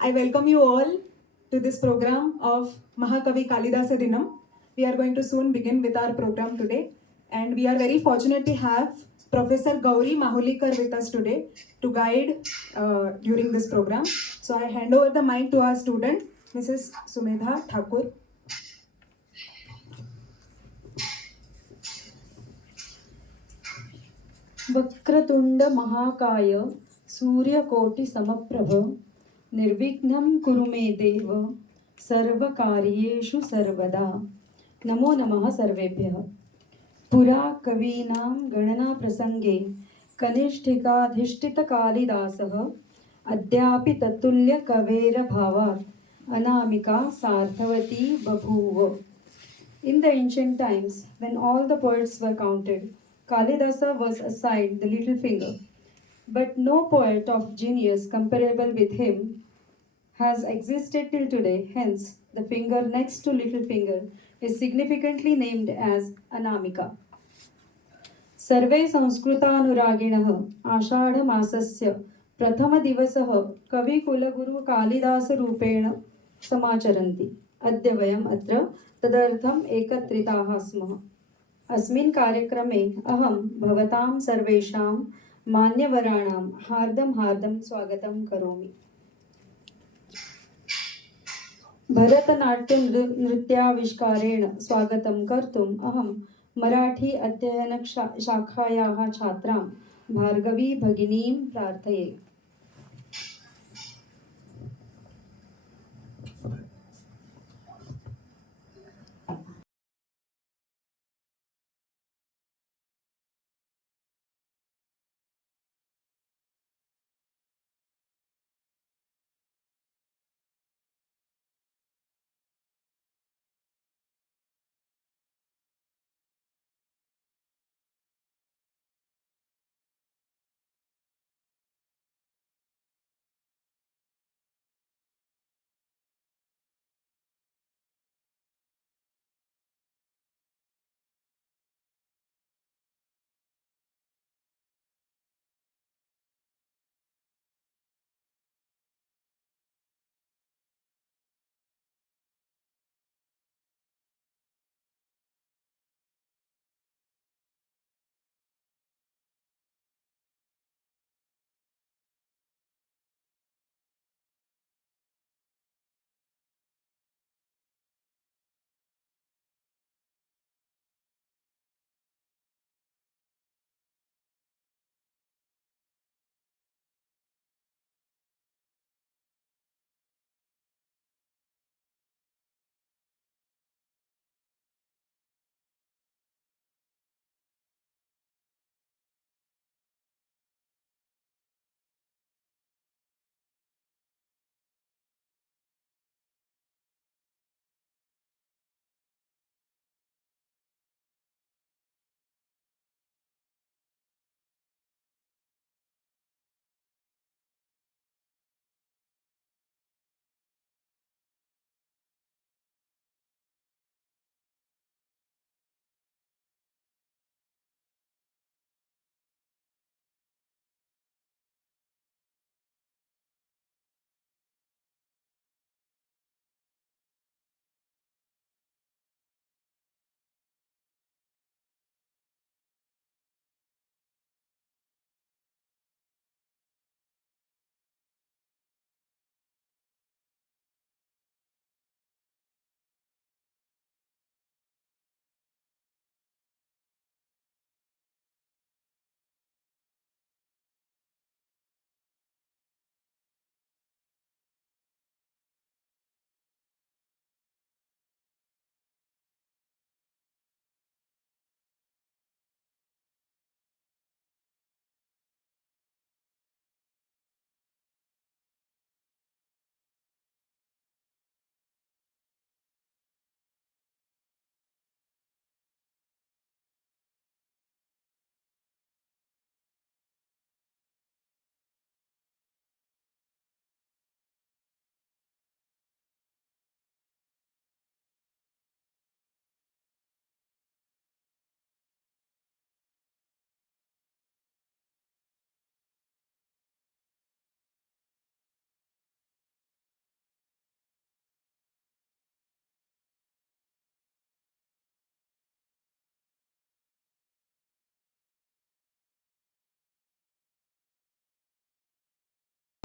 I welcome you all to this program of Mahakavi Kalidasa Dinam. We are going to soon begin with our program today, and we are very fortunate to have Professor Gauri Mahulikar with us today to guide during this program. So I hand over the mic to our student, Mrs. Sumedha Thakur. Vakratunda महाकाय सूर्यकोटि समप्रभ निर्विघ्नं कुरु मे देव सर्वकार्येषु सर्वदा. नमो नमः सर्वेभ्यः. पुरा कवीनां गणना प्रसंगे कनिष्ठिकाधिष्ठितकालिदासः अद्यापि तत्तुल्य कवेर भावात् अनामिका सार्थवती बभूव. In the ancient times, when all the poets were counted, Kalidasa was assigned the little finger. But no poet of genius comparable with him has existed till today. Hence, the finger next to little finger is significantly named as Anamika. सर्वे संस्कृतानुरागिणः आषाढमासस्य प्रथमदिवसः कविकुलगुरुकालिदासरूपेण समाचरन्ति. अद्य वयम् अत्र तदर्थम् एकत्रिताः स्मः. अस्मिन् कार्यक्रमे अहं भवतां सर्वेषां मान्यवराणां हार्दं स्वागतं करोमि. भरतनाट्यं नृत्याविष्कारेण स्वागतं कर्तुम् अहं मराठी अध्ययन शाखायाः छात्रां भार्गवी भगिनीं प्रार्थये.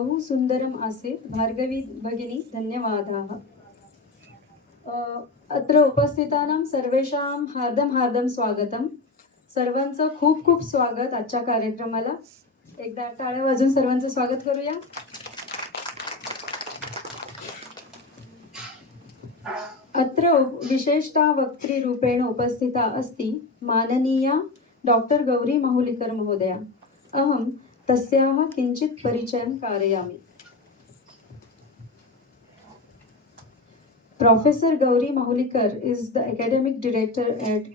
बहु सुन्दरम् आसीत् भार्गवी भगिनी धन्यवादाः। अत्र उपस्थितानां सर्वेषां हार्दं स्वागतं. सर्वांचं खूप खूप स्वागत आजच्या कार्यक्रमाला. एकदा टाळ्या वाजून सर्वांचं स्वागत करूया. अत्र विशेषतः वक्तृरूपेण उपस्थिता अस्ति माननीया डॉक्टर गौरी माहुलीकर महोदया. अहं तस्याः किञ्चित् परिचयं कारयामि. Professor Gauri Mahulikar is the academic director at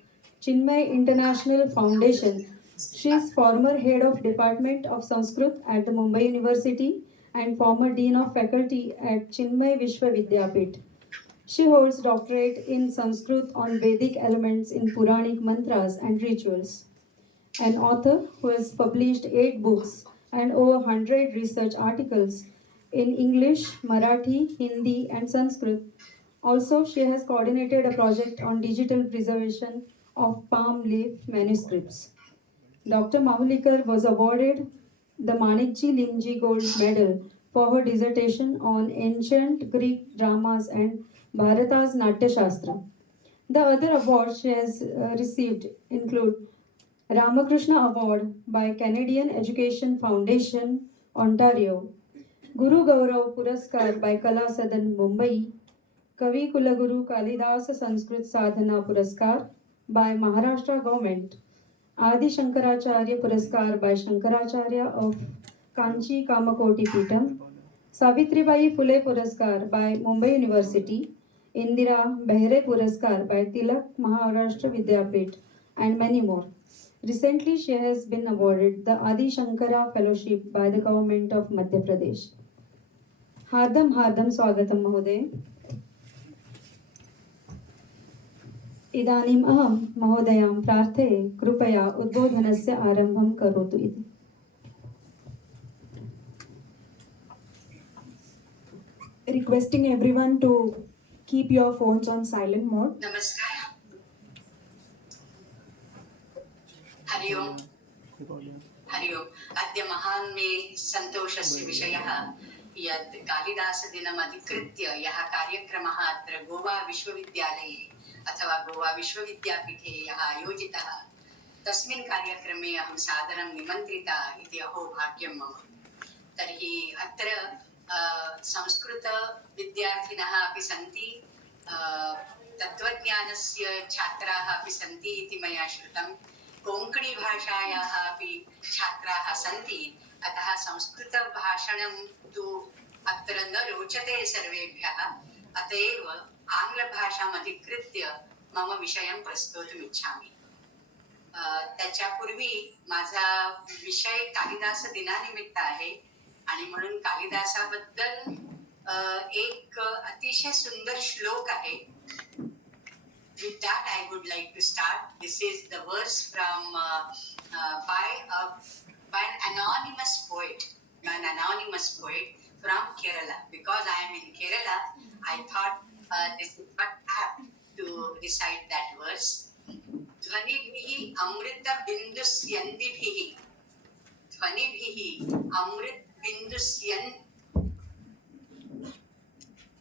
Chinmay International Foundation. She is former head of Department of Sanskrit at the Mumbai University and former dean of faculty at Chinmay Vishwa Vidyapit. She holds doctorate in Sanskrit on Vedic elements in Puranic mantras and rituals. An author who has published 8 books and over 100 research articles in English, Marathi, Hindi, and Sanskrit. Also, she has coordinated a project on digital preservation of palm leaf manuscripts. Dr. Mahulikar was awarded the Manikji Limji Gold Medal for her dissertation on ancient Greek dramas and Bharata's Natya Shastra. The other awards she has received include Ramakrishna Award by Canadian Education Foundation, Ontario, Guru Gaurav Puraskar by Kala Sadan, Mumbai, Kavi Kulaguru Kalidas Sanskrit Sadhana Puraskar by Maharashtra Government, Adi Shankaracharya Puraskar by Shankaracharya of Kanchi Kamakoti Pitam, Savitribai Phule Puraskar by Mumbai University, Indira Behre Puraskar by Tilak Maharashtra Vidyapit, and many more. Recently, she has been awarded the Adi Shankara Fellowship by the Government of Madhya Pradesh. Hardam Swagatam Mahoday. इदानीम् अहं महोदयां प्रार्थये कृपया उद्बोधनस्य आरम्भं करोतु इति. Requesting everyone to keep your phones on silent mode. नमस्कार. हरि ओम. अद्य महान् मे सन्तोषस्य विषयः यत् कालिदासदिनम् अधिकृत्य यः कार्यक्रमः अत्र गोवा विश्वविद्यालये अथवा गोवा विश्वविद्यापीठे यः आयोजितः तस्मिन् कार्यक्रमे अहं सादरं निमन्त्रिता इति अहो भाग्यं मम. तर्हि अत्र संस्कृतविद्यार्थिनः अपि सन्ति, तत्त्वज्ञानस्य छात्राः अपि सन्ति इति मया श्रुतं. कोङ्कणी भाषायाः अपि छात्राः सन्ति. अतः संस्कृतभाषणं तु अत्र न रोचते सर्वेभ्यः. अत एव आङ्ग्लभाषाम् अधिकृत्य मम विषयं प्रस्तोतुम् इच्छामि. त्याच्यापूर्वी माझा विषय कालिदास दिनानिमित्त आहे आणि म्हणून कालिदासाबद्दल एक अतिशय सुंदर श्लोक आहे. With that, I would like to start. This is the verse from by an anonymous poet from Kerala. Because I am in Kerala, I thought this is but apt to recite that verse. Dhvanibhihi amrita bindusyandibihi. Dhvanibhihi amrit bindusyan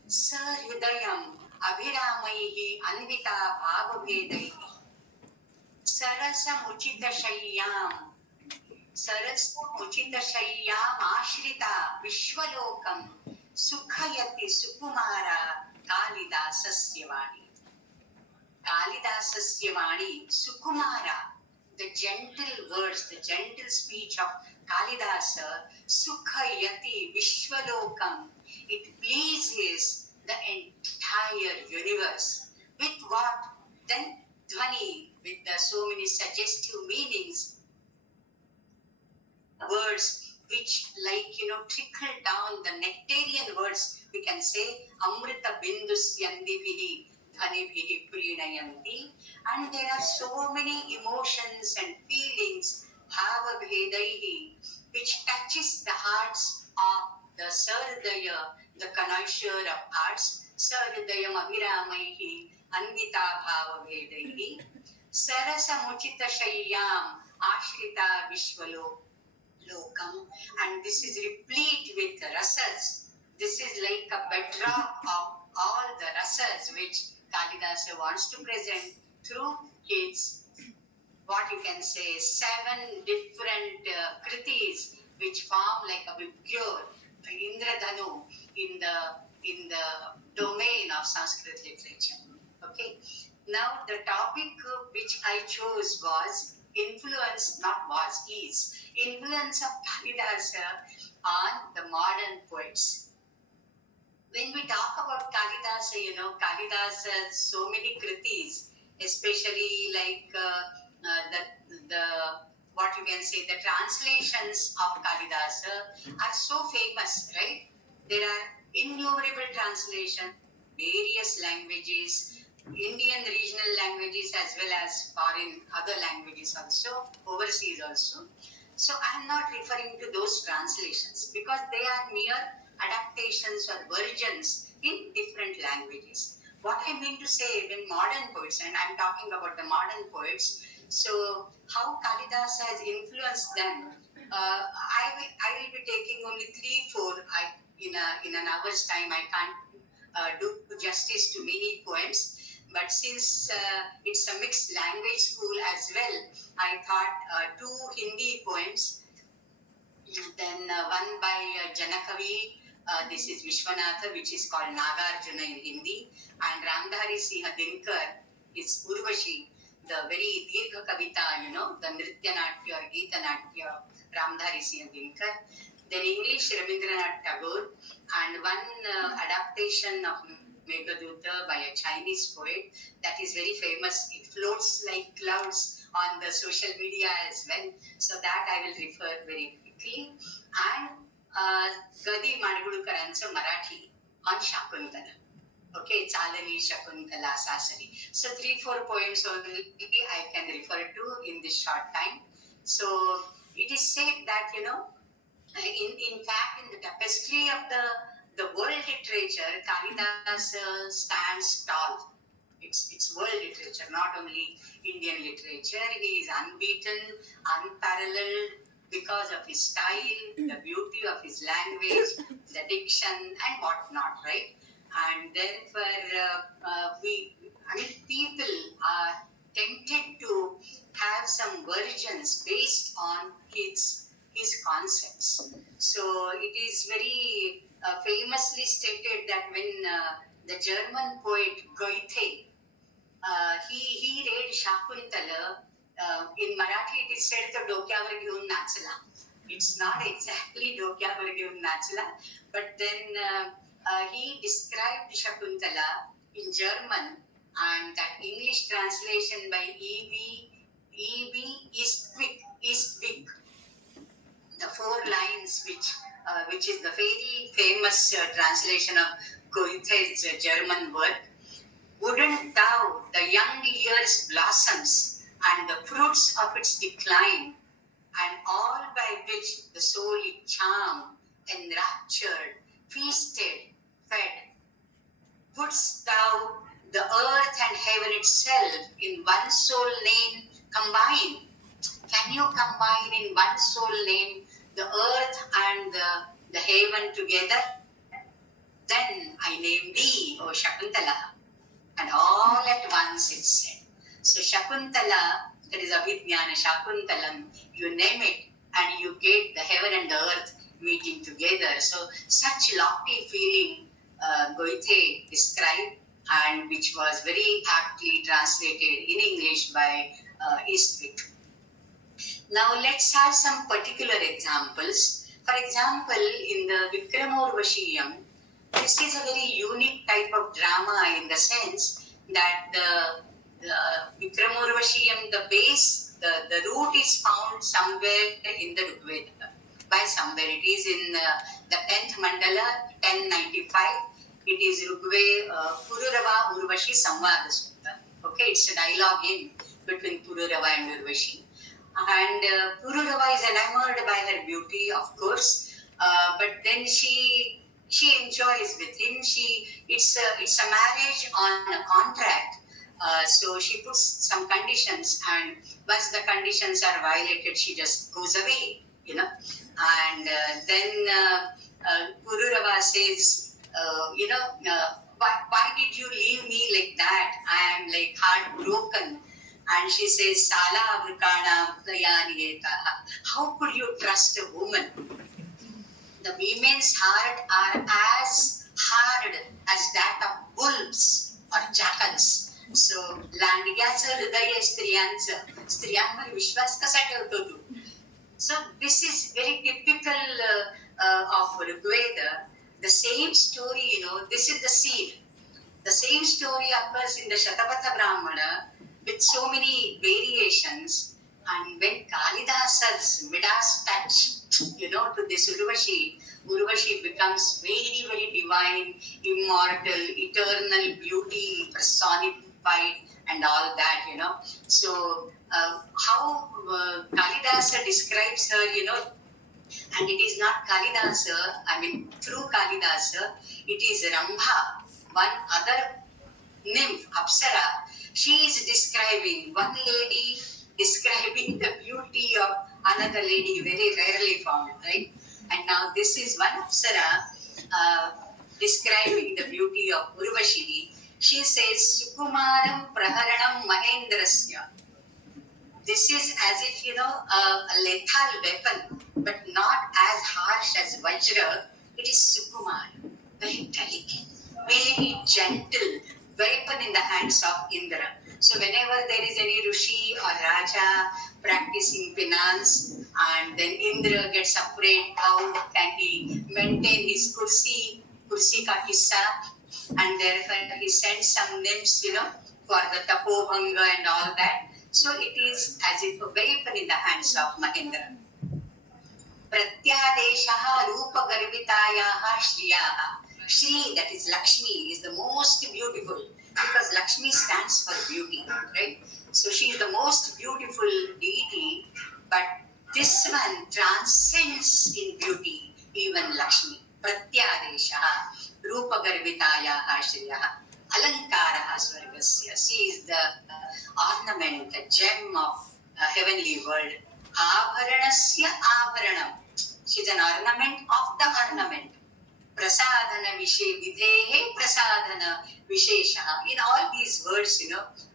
सहृदयम् अभिरामैः Anvita भावभेदैः सरसमुचितशय्याम् आश्रिता विश्वलोकं सुखयति सुकुमारा कालिदासस्य वाणी. कालिदासस्य वाणी सुकुमारा, the gentle words, the gentle speech of Kalidasa, sukhayati vishwalokam, it pleases the entire universe. With what? Then dhvani, with the so many suggestive meanings, words which trickle down, the nectarian words, we can say amrita bindusyandibihi dhanibhihi prinayanti. And there are so many emotions and feelings, bhava bhedaihi, which touches the hearts of the Sahridaya, the connoisseur of arts. Sahridayam abhiramaihi anvita bhava bhedaihi sarasamuchita shayyam ashrita vishwalo lokam, and this is replete with rasas. This is like a bedrock of all the rasas which Kalidasa wants to present through his, what you can say, 7 different kritis which form like a Vibgyor, Indradhanu in the domain of Sanskrit literature. Okay. Now the topic which I chose was influence, not was, is influence of Kalidasa on the modern poets. When we talk about Kalidasa, Kalidasa has so many kritis, especially like the what you can say, the translations of Kalidasa are so famous, right? There are innumerable translations, various languages, Indian regional languages as well as foreign other languages also, overseas also. So I am not referring to those translations because they are mere adaptations or versions in different languages. What I mean to say, when modern poets, and I'm talking about the modern poets, so how Kalidasa has influenced them, I will be taking only 3-4. In an hour's time, I can't do justice to many poems. But since it's a mixed language school as well, I thought 2 Hindi poems, then one by Janakavi, this is Vishwanatha, which is called Nagarjuna in Hindi, and Ramdhari Sinha Dinkar is Urvashi, the very Dirgha Kavita, the Nritya Natya or Geeta Natya, Ramdhari Sinha Dinkar. Then English, Rabindranath Tagore, and one adaptation of Meghaduta by a Chinese poet that is very famous. It floats like clouds on the social media as well. So that I will refer very quickly. And Gadi Madgulkaran's Marathi on Shakuntala. Okay, Chalani, Shakuntala, Sasari. So 3-4 poems only I can refer to in this short time. So it is said that, in fact, in the tapestry of the world literature, Kalidas stands tall. It's world literature, not only Indian literature. He is unbeaten, unparalleled because of his style, the beauty of his language, the diction, and whatnot, right? And therefore, people are tempted to have some versions based on his concepts. So it is very famously stated that when the German poet Goethe, he read Shakuntala, in Marathi it is said to डोक्यावर घेऊन नाचला. It's not exactly डोक्यावर घेऊन नाचला, but then he described Shakuntala in German, and that English translation by E.B. Eastwick, the 4 lines which is the very famous translation of Goethe's German work. Wouldn't thou the young year's blossoms and the fruits of its decline, and all by which the soul it charmed, enraptured, feasted, fed, wouldst thou the earth and heaven itself in one sole name combine? Can you combine in one sole name the earth and the heaven together? Then I name thee, O Shakuntala. And all at once it said. So Shakuntala, that is Abhijnana Shakuntalam, you name it and you get the heaven and the earth meeting together. So such lofty feeling Goethe described, and which was very aptly translated in English by Eastwick. Now let's have some particular examples. For example, in the Vikramorvashiyam, this is a very unique type of drama in the sense that the Vikramorvashiyam, the base, the root is found somewhere in the Rigveda. By somewhere, it is in the 10th mandala, 1095. It is Rigveda Pururava Urvashi Samvada Sutta. Okay, it's a dialogue in between Pururava and Urvashi. And Pururava is enamored by her beauty, of course, but then she enjoys with him. It's a marriage on a contract. So she puts some conditions, and once the conditions are violated, she just goes away. you know. And Pururava says, why did you leave me like that? I am like heartbroken. And she says, Sala Avrukana Dayaniyeta. How could you trust a woman? The women's heart are as hard as that of bulls or jackals. So लांडग्याचं हृदय स्त्रियांवर विश्वास कसा ठेवतो तू? So this is very typical of Rigveda. The same story, this is the seed. The same story occurs in the Shatapatha Brahmana with so many variations. And when Kalidasa's Midas touch, to this Urvashi becomes very, very divine, immortal, eternal beauty, personified, and all that, So, how Kalidasa describes her, and it is not Kalidasa, through Kalidasa, it is Rambha, one other nymph, Apsara. She is describing one lady, describing the beauty of another lady, very rarely found, right? And now this is one Apsara describing the beauty of Urvashi. She says, Sukumaram Praharanam Mahendrasya. This is as if, a lethal weapon, but not as harsh as Vajra. It is Sukumar, very delicate, very gentle weapon in the hands of Indra. So whenever there is any Rishi or Raja practicing penance, and then Indra gets afraid, how can he maintain his kursi ka kissa, and therefore he sends some nymphs, for the tapobhanga and all that. So it is as if a weapon in the hands of Mahendra. Pratyadeshaha Rupa Garvitayaha Shriyaha. Shri, that is Lakshmi, is the most beautiful, because Lakshmi stands for beauty, right? So she is the most beautiful deity, but this one transcends in beauty even Lakshmi. Pratyadeshaha Rupa Garvitayaha Shriyaha. Alankaraha Swargasya. She is the ornament, the gem of heavenly world. Abharanasya Abharanam. She is an ornament of the ornament. Prasadhana Videhe Prasadhana Visheshaha. In all these words,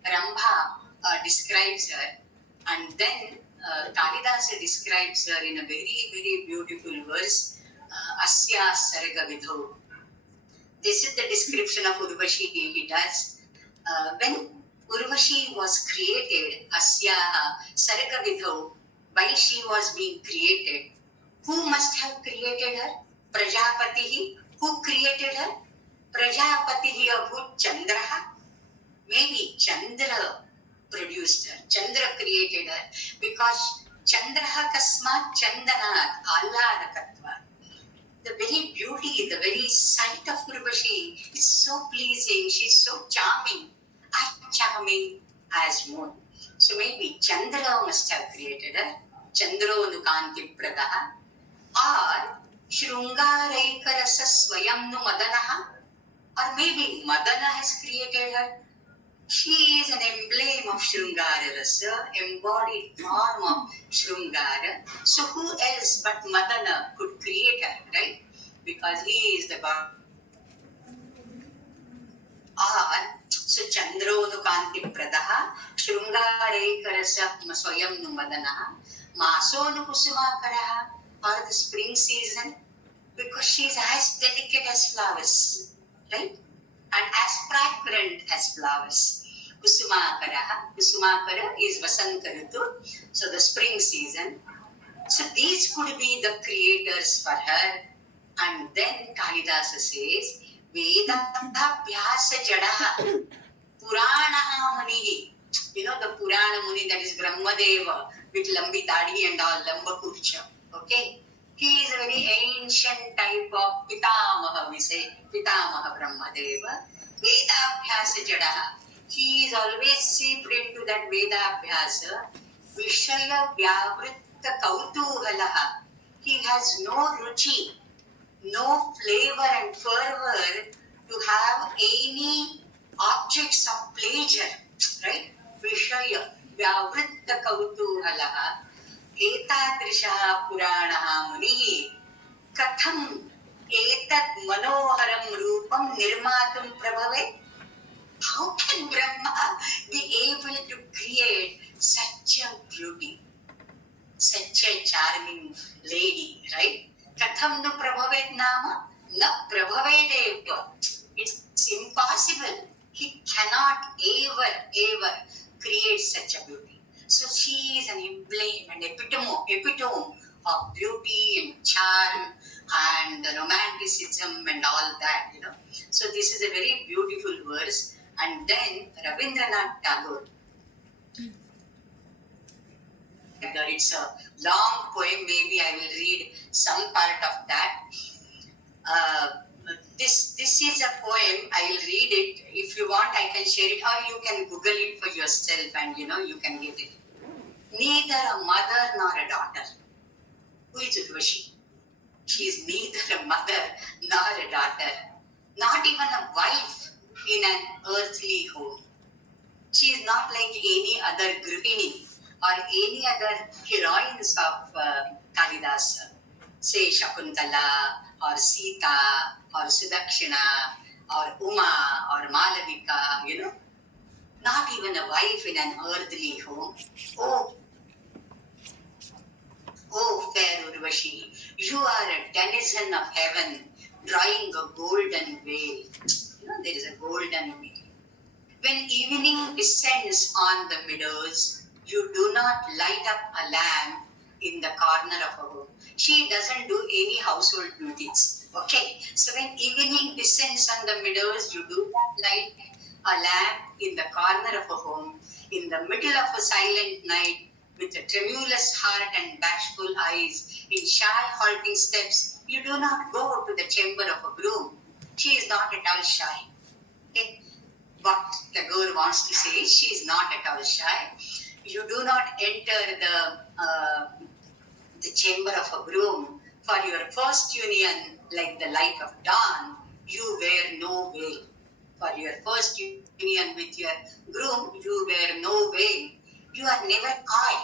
Rambha describes her, and then Kalidasa describes her in a very, very beautiful verse. Asya Sarga Vidho. This is the description of Urvashi he does. When Urvashi was created, Asya Sarga Vidho, while she was being created, who must have created her? Prajapatihi. Who created her? Prajapatihi Abhut Chandraha. Maybe Chandra produced her. Chandra created her, because Chandraha Kasmat Chandanat Alladakatva. The very beauty, the very sight of Urvashi is so pleasing. She's so charming, as charming as moon. So maybe Chandra must have created her. Chandro Nukanti Pradaha. Or Shrungaraikarasa Swayam Nu Madanaha. Or maybe Madana has created her. She is an emblem of Shrungara Rasa, embodied form of Shrungara. So who else but Madana could create her, right? Because he is the god. Or, so Chandro Nukanti Pradaha, Shrungaraikarasa Swayam Nu Madanaha, Maso Nu Kusumakaraha, or the spring season, because she is as delicate as flowers, right? And as fragrant as flowers. Kusumakara is Vasanta Ritu, so the spring season. So these could be the creators for her. And then Kalidasa says, Vedanta Vyasa Jadaha Puranaha Munihi. The Purana Muni, that is Brahmadeva with Lambi Dadi and all, Lambakurcha. Okay? He is a very ancient type of Pitamaha, we say, Pitamaha Brahmadeva. Vedabhyasa Jadaha. He is always seeped into that Vedabhyasa. Vishaya Vyavritta Kautuhalaha. He has no ruchi, no flavor and fervor to have any objects of pleasure, right? Vishaya Vyavritta Kautuhalaha. एतादृशः पुराणः मुनिः कथम् एतत् मनोहरं रूपं निर्मातुं प्रभवे? How can Brahma be able to create such a beauty, such a charming lady, right? Katham nu prabhavet nama? Na prabhavedeva. It's impossible. He cannot ever create such a beauty. So she is an emblem and epitome of beauty and charm and romanticism and all that, you know. So this is a very beautiful verse. And then Rabindranath Tagore, it's a long poem, maybe I will read some part of that. This is a poem, I will read it. If you want, I can share it, or you can Google it for yourself and you can get it. Neither a mother nor a daughter. Who is Urvashi? She is neither a mother nor a daughter, not even a wife in an earthly home. She is not like any other Grihini or any other heroines of Kalidasa, say Shakuntala or Sita or Sudakshina or Uma or Malavika, not even a wife in an earthly home. Oh, fair Urvashi, you are a denizen of heaven, drawing a golden veil. There is a golden veil. When evening descends on the meadows, you do not light up a lamp in the corner of a home. She doesn't do any household duties. Okay, so when evening descends on the meadows, you do not light a lamp in the corner of a home. In the middle of a silent night, with a tremulous heart and bashful eyes, in shy halting steps, you do not go to the chamber of a groom. She is not at all shy. Okay? What Tagore wants to say is she is not at all shy. You do not enter the chamber of a groom for your first union like the light of dawn. You wear no veil. For your first union with your groom, you wear no veil. You are never coy.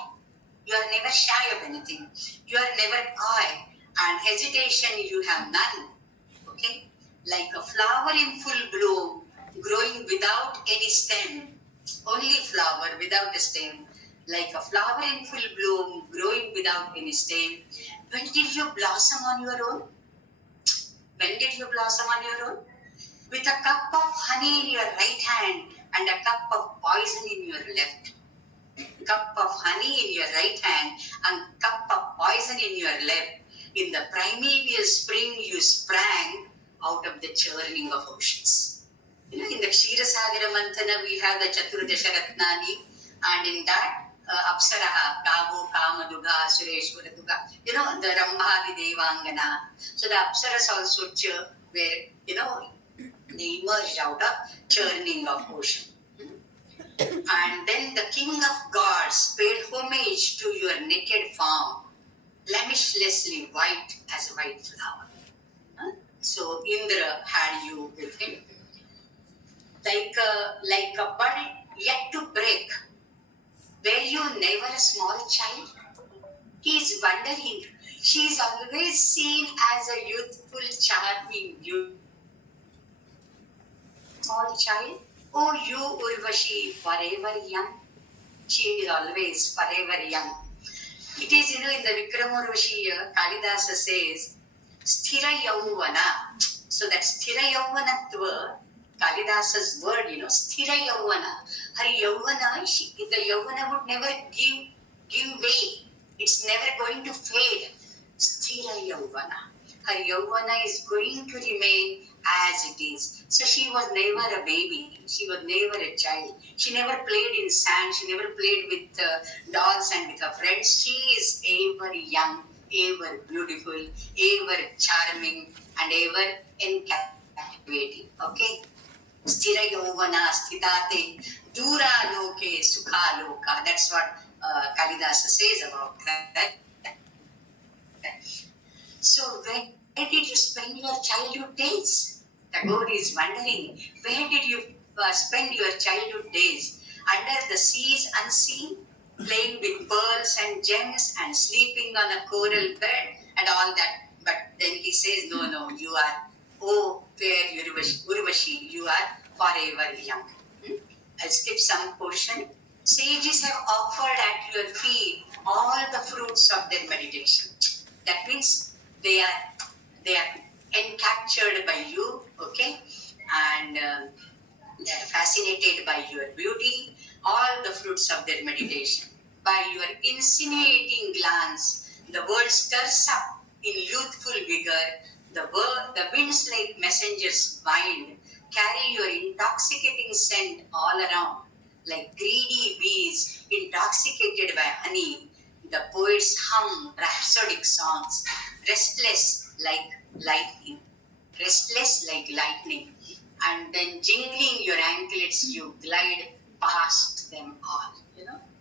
You are never shy of anything. You are never coy, and hesitation you have none. Okay? Like a flower in full bloom, growing without any stem, only flower without a stem, like a flower in full bloom, growing without any stem. When did you blossom on your own? When did you blossom on your own? With a cup of honey in your right hand and a cup of poison in your left. Cup of honey in your right hand and cup of poison in your left. In the primeval spring you sprang out of the churning of oceans. In the Ksheerasagara Manthana we have the Chaturdasha Ratnani, and in that Apsaraha, Kavo, Kamaduga, Sureshwara Duga, the Rambhadi Devangana. So the Apsaras also where, they emerged out of churning of ocean. And then the king of gods paid homage to your naked form, blemishlessly white as a white flower. So Indra had you with him. Like a bud yet to break. Were you never a small child? He is wondering. She is always seen as a youthful, charming youth. Small child? Oh, you Urvashi, forever young. She is always forever young. It is, in the Vikram Urvashi, Kalidasa says, Sthira Yauvana. So that Sthira Yauvanatva, Kalidasa's word, Sthira Yauvana. Her Yauvana, the Yauvana would never give way. It's never going to fade. Sthira Yauvana. Her Yauvana is going to remain as it is. So she was never a baby. She was never a child. She never played in sand. She never played with dolls and with her friends. She is ever young, ever beautiful, ever charming, and ever encaptivating. Okay? Sthira Yauvana Sthitate Dura Loke Sukha Loka. That's what Kalidasa says about that. So where did you spend your childhood days? Tagore is wondering, where did you spend your childhood days? Under the seas unseen? playing with pearls and gems and sleeping on a coral bed and all that. But then he says, no, no, you are, oh, fair Urvashi, you are forever young. I'll skip some portion. Sages have offered at your feet all the fruits of their meditation. That means they are encaptured by you, okay, and they are fascinated by your beauty, all the fruits of their meditation. By your insinuating glance, the world stirs up in youthful vigor. The winds like messengers bind, carry your intoxicating scent all around. Like greedy bees intoxicated by honey, the poets hum rhapsodic songs, restless like lightning, restless like lightning, and then jingling your anklets, you glide past them all.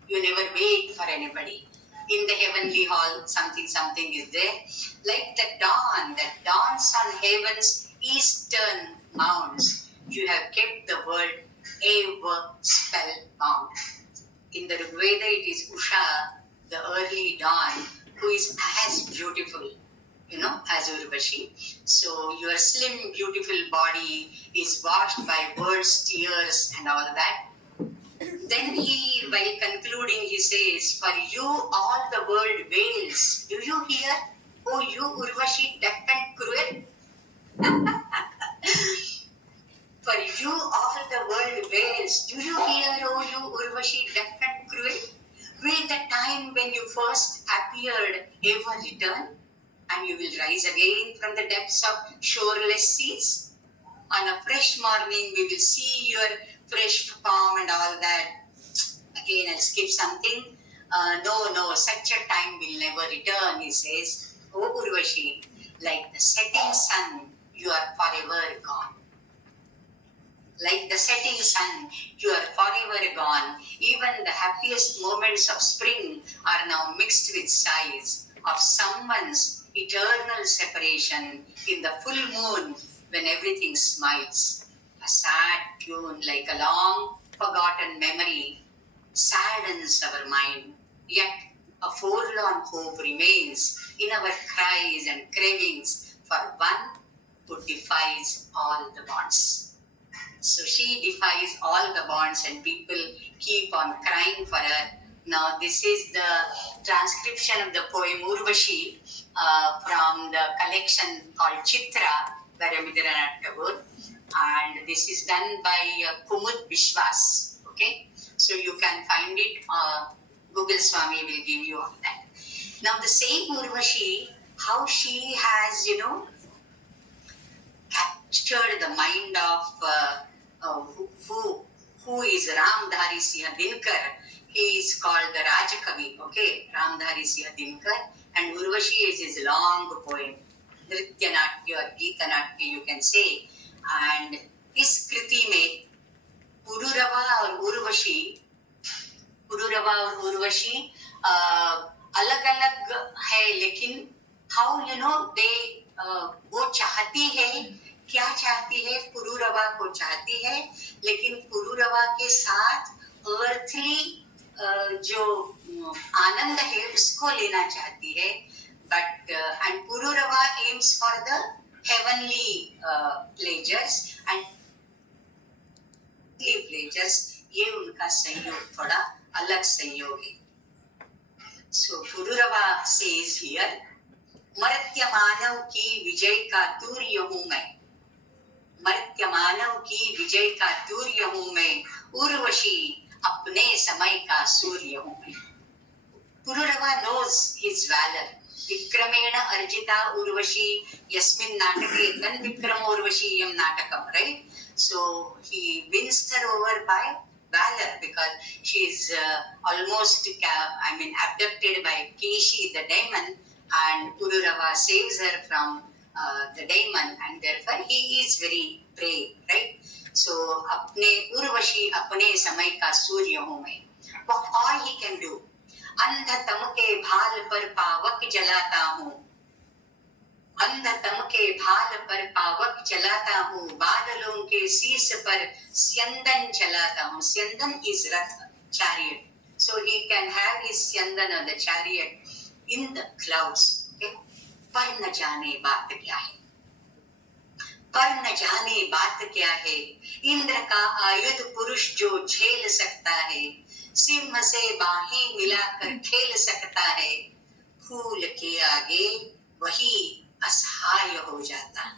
You never wait for anybody. In the heavenly hall, something is there, like the dawn that dawns on heaven's eastern mounds. You have kept the world ever spellbound. In the Rigveda, it is Usha, the early dawn, who is as beautiful, as Urvashi. So your slim, beautiful body is washed by words, tears, and all that. Then he, while concluding, he says, for you all the world wails. Do you hear? Oh, you Urvashi, deaf and cruel. For you all the world wails. Do you hear, oh, you Urvashi, deaf and cruel? Will the time when you first appeared ever return? And you will rise again from the depths of shoreless seas? On a fresh morning, we will see your fresh form and all that. Again, I'll skip something. No, such a time will never return, he says. Oh, Urvashi, like the setting sun, you are forever gone. Like the setting sun, you are forever gone. Even the happiest moments of spring are now mixed with sighs of someone's eternal separation in the full moon when everything smiles. A sad tune like a long forgotten memory saddens our mind, yet a forlorn hope remains in our cries and cravings for one who defies all the bonds. So she defies all the bonds and people keep on crying for her. Now this is the transcription of the poem Urvashi from the collection called Chitra by Rabindranath Tagore, and this is done by Kumud Vishwas. Okay, so you can find it. Google Swami will give you all that. Now the same Urvashi, how she has captured the mind of who is Ramdhari Siha Dinkar. He is called the Rajakavi, okay, Ramdhari Siha Dinkar, and Urvashi is his long poem, Nritya Natya or Geeta Natya you can say, and इस कृति में पुरुरवा और उर्वशी अलग अलग है, लेकिन how they वो चाहती है, क्या चाहती है, पुरुरवा को चाहती है, लेकिन पुरुरवा के साथ अर्थली जो आनंद है उसको लेना चाहती है, but and Pururava AIIMS for the heavenly pleasures and pleasures, ये उनका संयोग थोड़ा अलग संयोग है. सो पुरुरवा सेज हियर, मर्त्य मानव की विजय का तूर्य हूं मैं, मर्त्य मानव की विजय का तूर्य हूं मैं, उर्वशी अपने समय का सूर्य हूं मैं. Pururava knows his valor. विक्रमेण Arjita Urvashi यस्मिन् नाटके तन् Vikram उर्वशीयं नाटकम, right? So he wins her over by valor because she is almost abducted by Keshi the demon, and Pururava saves her from the demon, and therefore he is very brave, right? So अपने उर्वशी अपने समय का सूर्य हूँ मैं. What all he can do. अंधतम के भाल पर पावक जलाता हूँ, अंधतम के भाल पर पावक जलाता हूँ, बादलों के शीर्ष पर स्यंदन चलाता हूँ. स्यंदन is Rath, chariot. so he can have his Syandana, the chariot, in the clouds. Okay? पर न जाने बात क्या है, पर न जाने बात क्या है, इंद्र का आयुध पुरुष जो झेल सकता है, सिंह से बाहें मिलाकर खेल सकता है, फूल के आगे वही असहाय हो जाता।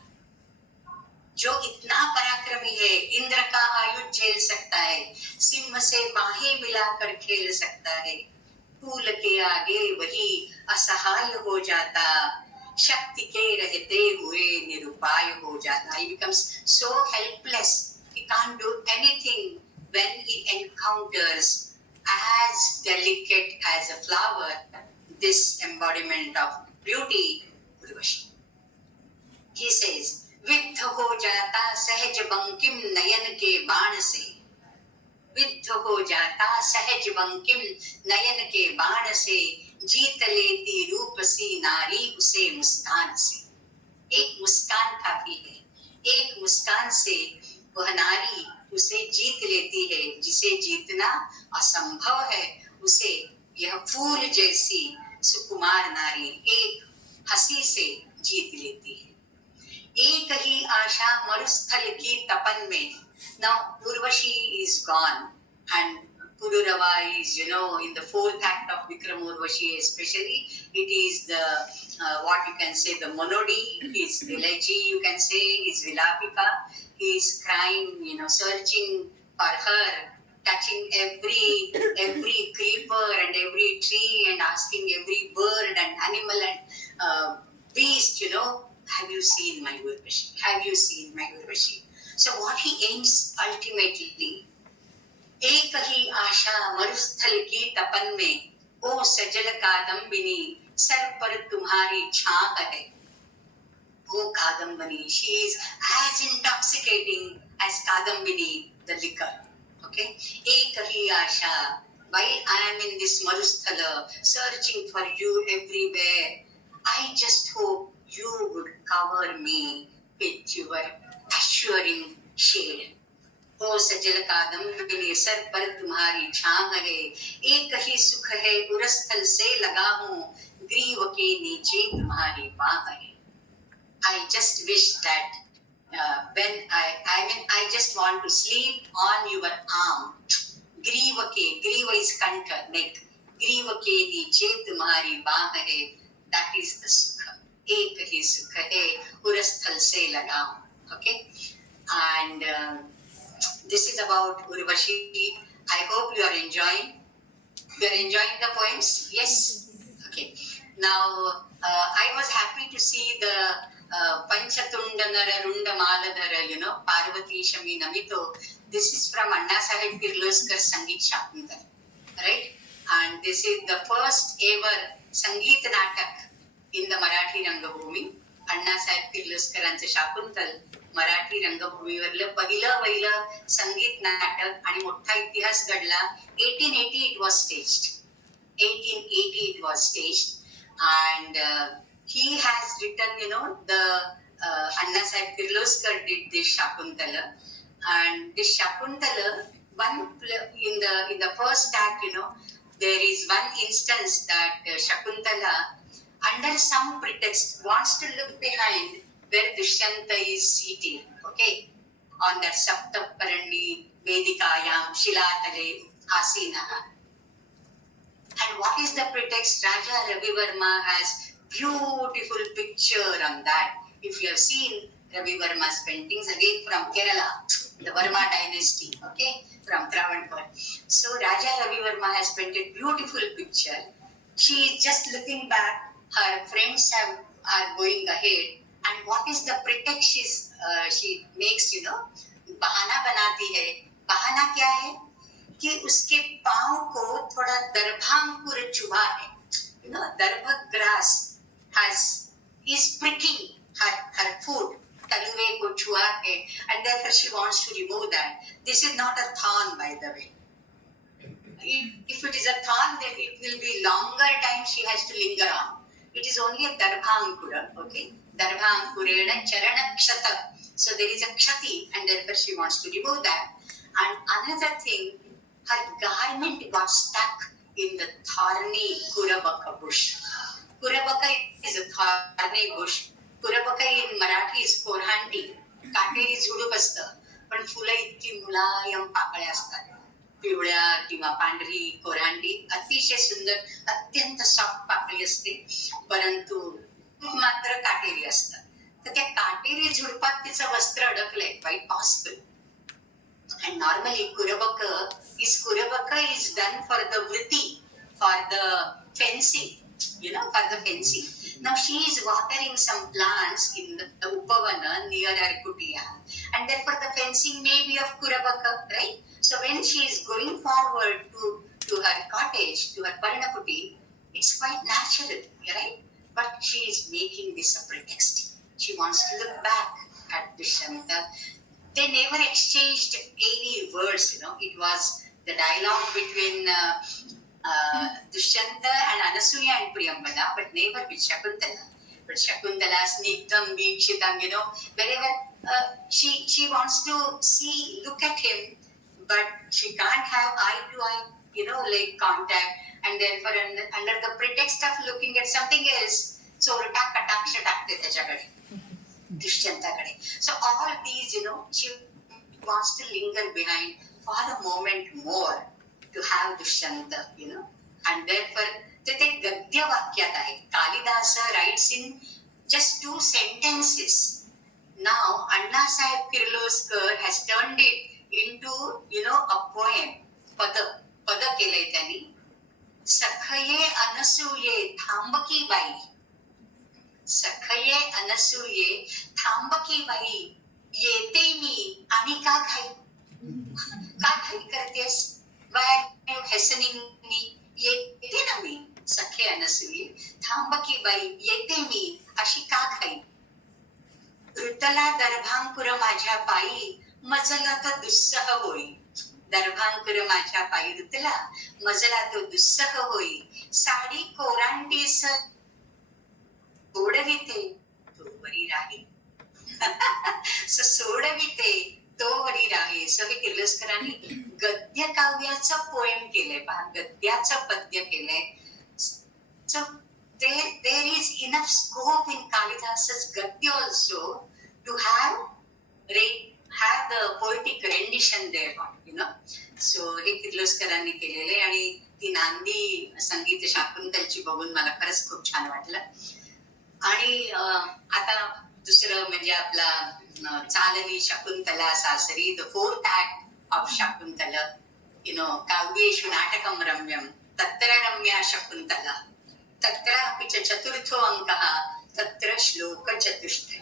जो इतना पराक्रमी है, इंद्र का आयुध झेल सकता है, सिंह से बाहें मिलाकर खेल सकता है, फूल के आगे वही असहाय हो जाता, शक्ति के रहते हुए निरुपाय हो जाता। He becomes so helpless, he can't do anything when he encounters as delicate as a flower this embodiment of beauty, Urvashi. He says, विद्ध हो जाता सहज बंकिम नयन के बाण से, विद्ध हो जाता सहज बंकिम नयन के बाण से, जीत लेती रूप सी नारी उसे मुस्कान से। एक मुस्कान काफी है, एक मुस्कान से वह नारी उसे जीत लेती है, जिसे जीतना असंभव है, उसे यह फूल जैसी सुकुमार नारी एक हंसी से जीत लेती है। एक ही आशा मरुस्थल की तपन में, now Urvashi is gone and Pururava is, in the fourth act of Vikram Urvashi especially, it is the, what you can say, the monody, his elegy, you can say, his vilapika, he is crying, searching for her, touching every creeper and every tree and asking every bird and animal and beast, have you seen my Urvashi? Have you seen my Urvashi? So what he aims ultimately, एक ही आशा मरुस्थल की तपन में, ओ सजल कादम्बिनी सर पर तुम्हारी छाक है, वो Kadambini, she is as intoxicating as Kadambini, the liquor. Okay? एक ही आशा, while I am in this Marusthala, searching for you everywhere, I just hope you would cover me with your assuring shade. ओ सजल कादम्बिनी सर पर तुम्हारी छांव है, एक ही सुख है उरस्थल से लगा हूँ, ग्रीव के नीचे तुम्हारी बाह है। I just wish that when I just want to sleep on your arm. ग्रीव के, ग्रीव is कंठ, neck, ग्रीव के नीचे तुम्हारी बाह है, that is the सुख, एक ही सुख है उरस्थल से लगा हूँ। Okay? And this is about Urvashi. I hope you are enjoying. You are enjoying the poems? Yes? Okay. Now, I was happy to see the Panchatunda Nara Runda Maladhara, Parvati Shami Namito. This is from Anna Sahib Kirloskar Sangeet Shakuntal. Right? And this is the first ever Sangeet Natak in the Marathi Rangabhumi. Anna Sahib Kirloskaranचे Shakuntal Marathi रंगभूमीवरलं पहिलं संगीत नाटक आणि मोठा इतिहास घडला. 1880 it was staged. 1880 it was staged, and he has written, the Anna Sahib Kirloskar did this Shakuntala, and this Shakuntala, in the first act, there is one instance that Shakuntala, under some pretext, wants to look behind where Dushyanta is seated, okay, on that Saptaparani Vedikayam Shilatale Asinaha. And what is the pretext? Raja Ravi Verma has beautiful picture on that. If you have seen Ravi Verma's paintings, again from Kerala, the Verma dynasty, okay, from Travancore. So Raja Ravi Verma has painted beautiful picture. She is just looking back, her friends are going ahead. And what is the pretext she makes, बहाना बनाती है. बहाना क्या है कि उसके पांव को थोड़ा दर्भांकुर चुभा है. दर्भ grass is pricking her foot. तलुवे को छुआ है, and therefore she wants to remove that. This is not a thorn, by the way. If it is a thorn, then it will be longer time she has to linger on. It is only a darbhankura, okay? Darbhankurena charana kshata. So there is a kshati, and therefore she wants to remove that. And another thing, her garment got stuck in the thorny Kurabaka bush. Kurabaka is a thorny bush. Kurabaka in Marathi is कोऱ्हांटी, काटेरी झुडूप असतं, पण फुलं इतकी मुलायम पाकळ्या असतात. पिवळ्या किंवा पांढरी कोऱ्हांटी अतिशय सुंदर, अत्यंत सॉफ्ट पाकळी असते, परंतु मात्र काटेरी असतात. तर त्या काटेरी झुडपात तिचं वस्त्र अडकलंय, quite possible. And normally Kurabaka is done for the vritti, for the fencing, for the fencing. Now she is watering some plants in the Upavana near her kutia, and therefore the fencing may be of Kurabaka, right? So when she is going forward to her cottage, to her Parnakuti, it's quite natural, right? But she is making this a pretext. She wants to look back at Dushyanta. They never exchanged any words, It was the dialogue between Dushyanta and Anasuya and Priyambada, but never with Shakuntala. But Shakuntala, Snigdham, Vikshitam, wherever she wants to look at him, but she can't have eye to eye, like contact, and therefore under the pretext of looking at something else, चोरटा कटाक्ष टाकते त्याच्याकडे, दुष्यंताकडे. So all these, she wants to linger behind for a moment more to have Dushyanta, and therefore ते गद्य वाक्यात आहे. Kalidas writes in just 2 sentences. Now Annasaheb Kirloskar has turned it into, a poem. पद केलंय त्यांनी. सखये अनसूये थांबकी बाई, सखये अनसूये थांबकी बाई, येते मी आणि का घाई, का घाई करतेस, why are you hastening me, येते ना मी, सखे अनसूये थांबकी बाई, येते मी अशी का घाई. ऋतला दर्भांकुर माझ्या पायी, मजला तो दुस्सह होई. दर्भांकुर माझ्या पायी ऋतला, मजला तो दुस्सह होई. साडी कोरांटीस सोडविते तो वरी राही. सो सोडविते तो वरी राही. सो हे किर्लोस्करांनी गद्य काव्याचं पोएम केलंय, पहा, गद्याचं पद्य केलंय. सो there is enough scope in Kalidasa's gadya also to have the poetic rendition there, So हे किर्लोस्करांनी केलेले, आणि ती नांदी संगीत शाकुंतलची बघून मला खरंच खूप छान वाटलं. आणि आता दुसरं म्हणजे आपला चालली शकुंतला सासरी, the 4th act of Shakuntala, काव्येषु नाटकं रम्यं तत्र रम्या शकुंतला, तत्रापि च 4th अंकः तत्र श्लोक चतुष्टय.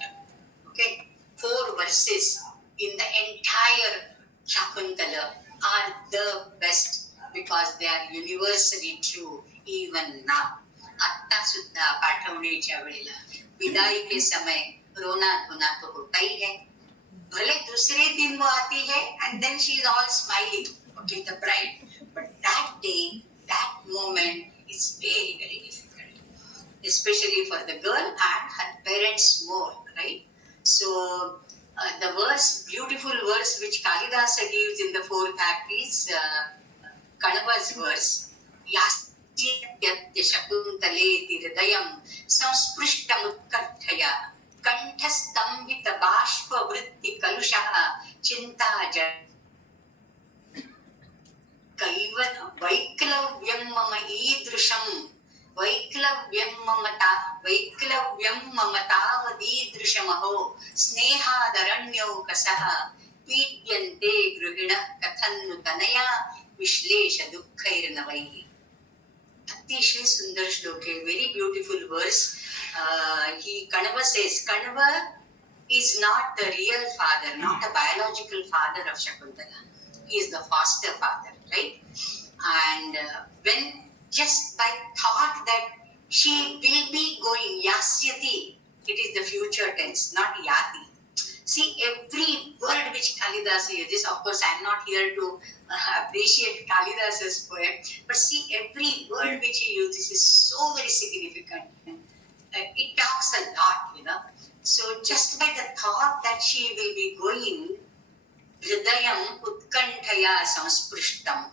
Okay, 4 verses in the entire Shakuntala are the best because they are universally true even now. आता सुद्धा पाठवणीच्या वेळेला विदाई के समय रोना धोना तो होता ही है. भले दूसरे दिन वो आती है and then she is all smiling, okay, the bride, but that day, that moment is very, very difficult, especially for the girl and her parents more, right? So the beautiful verse which Kalidasa gives in the 4th act is Kanava's verse. यास्यत्य शकुन्तलेति हृदयं संस्पृष्टमुत्कण्ठया, कण्ठस्तम्भित बाष्पवृत्ति कलुषः चिन्ताज वैक्लव्यं मम ईदृशं, वैक्लव्यं मम तावदीदृशमहो स्नेहादरण्यौकसः पीड्यन्ते गृहिणः कथन्नु तनया विश्लेष दुःखैर्नवैः. अतिशय सुंदर श्लोक आहे, very beautiful verse. Kanava says, Kanava is not the real father, not the biological father of Shakuntala. He is the foster father, right? And when just by thought that she will be going, yasyati, it is the future tense, not yati. See, every word which Kalidasa uses, of course I am not here to appreciate Kalidasa's poem, but see, every word which he uses is so very significant. It talks a lot, So just by the thought that she will be going, Hridayam Utkantaya Samsprishtam,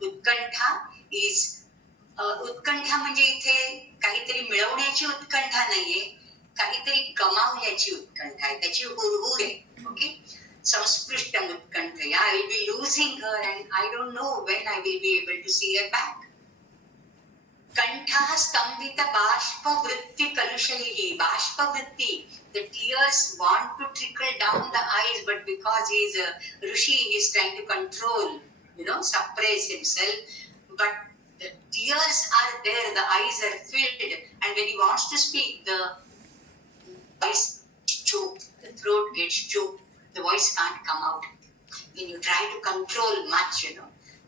Utkantha is उत्कंठा म्हणजे इथे काहीतरी मिळवण्याची उत्कंठा नाहीये, काहीतरी गमावल्याची उत्कंठा आहे, त्याची हुरहुर आहे. ओके, संस्पृष्टम उत्कंठया, I will be losing her and I don't know when I will be able to see her back. कंठः स्तंभित बाष्पवृत्ति कलुषैः, बाष्पवृत्ति, the tears want to trickle down the eyes, but because he is a rishi, he is trying to control, suppress himself, but the tears are there, the eyes are filled, and when he wants to speak, the voice is choked, the throat gets choked, the voice can't come out. When you try to control much,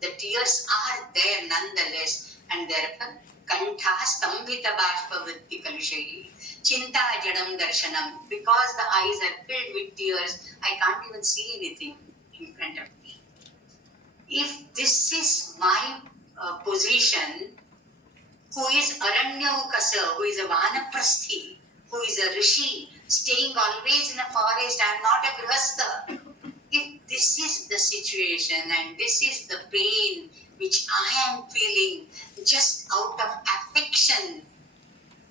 the tears are there nonetheless, and therefore कंठः स्तंभित बाष्पवृत्ति कलुषैः, चिंता जडम दर्शनम, because the eyes are filled with tears, I can't even see anything in front of me. If this is my position, who is Aranyavukasa, who is a Vanaprasthi, who is a rishi, staying always in a forest, I am not a grihastha. If this is the situation and this is the pain which I am feeling just out of affection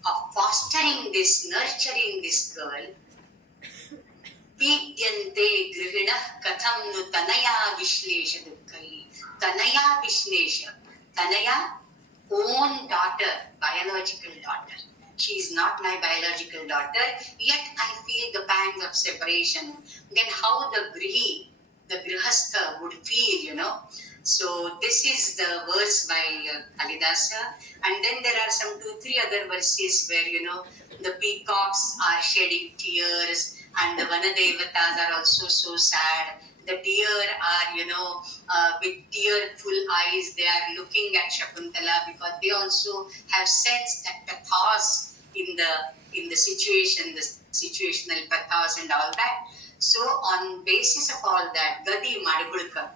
of fostering this, nurturing this girl, पीड्यन्ते गृहिणः कथं नु Tanaya विश्लेष दुःखैः. Tanaya Vishlesha. Tanaya, own daughter, biological daughter. She is not my biological daughter, yet I feel the pangs of separation. Then how the grihi, the grihastha would feel, So this is the verse by Kalidasa. And then there are some 2-3 other verses where, the peacocks are shedding tears and the Vanadevatas are also so sad. The deer are, with tearful eyes, they are looking at Shakuntala because they also have sensed that pathos in the situation, the situational pathos and all that. So on basis of all that, Gadi Madgulkar,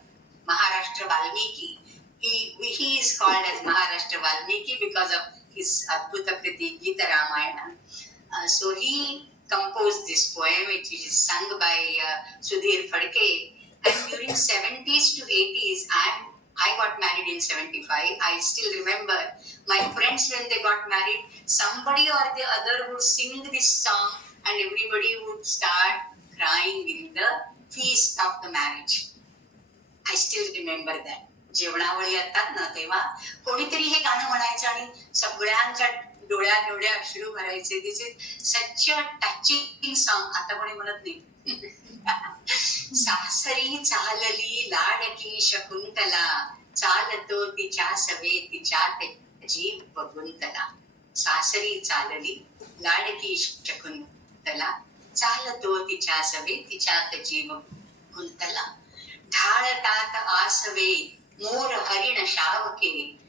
Maharashtra Valmiki, he is called as Maharashtra Valmiki because of his Adbhuta Kriti Gita Ramayana. So he composed this poem, which is sung by Sudhir Phadke. And during 70s to 80s, I got married in 75. I still remember my friends when they got married, somebody or the other would sing this song and everybody would start crying in the feast of the marriage. I still remember that. जेवणावळी येतात ना तेव्हा कोणीतरी हे गाणं म्हणायचं आणि सगळ्यांच्या डोळ्यात एवढे अश्रू भरायचे. This is such a touching song. आता कोणी म्हणत नाही. सासरी चालली लाडकी शकुंतला, चालतो तिच्या सवे तिच्यात जीव बगुंतला. सासरी चालली लाडकी शकुंतला, चालतो तिच्या सवे तिच्यात जीव गुंतला. ढाळतात आसवे मोर हरिण शावके,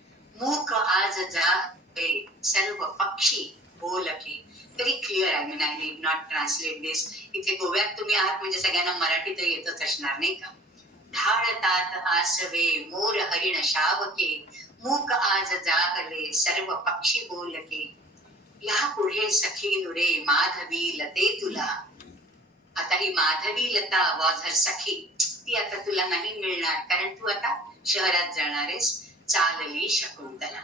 मूक आज जावे सर्व पक्षी बोलके. Very clear. I need not translate this. इथे गोव्यात तुम्ही आहात म्हणजे सगळ्यांना मराठी तर येतच असणार नाही का. ढाळतात आसवे मोर हरिण शावके, मूक आज जाहले सर्व पक्षी बोलके. या पुढे सखी नुरे माधवी लते तुला. आता ही माधवी लता वॉज हर सखी, ती आता तुला नाही मिळणार कारण तू आता शहरात जाणार आहेस. चालली शकुंतला.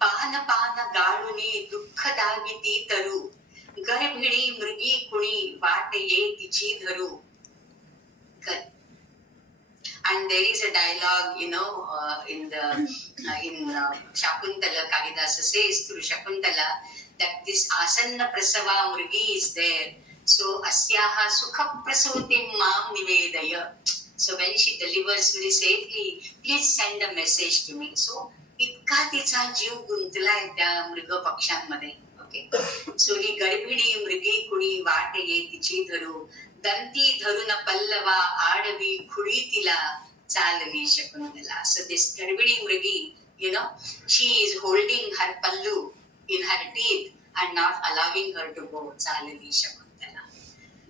पान पान गाळुनी दुःख दाविती तरू, गर्भिणी मृगी कुणी वाट ये तिची धरू. And there is a dialogue, in Shakuntala, Kalidasa says through Shakuntala that this asanna prasava murgi is there. So asyaha sukha prasutim mam nivedaya. So when she delivers very safely, please send a message to me. So इतका तिचा जीव गुंतलाय त्या मृग पक्ष्यांमध्ये. Okay. सो ही गर्भिणी मृगी कुणी वाट ये तिची धरू, दंती धरून पल्लवा आडवी खुळी तिला, चालली Shakuntala. So this गर्भिणी मृगी, she is holding her pallu in her teeth and not allowing her to go. चालली शकुंतला.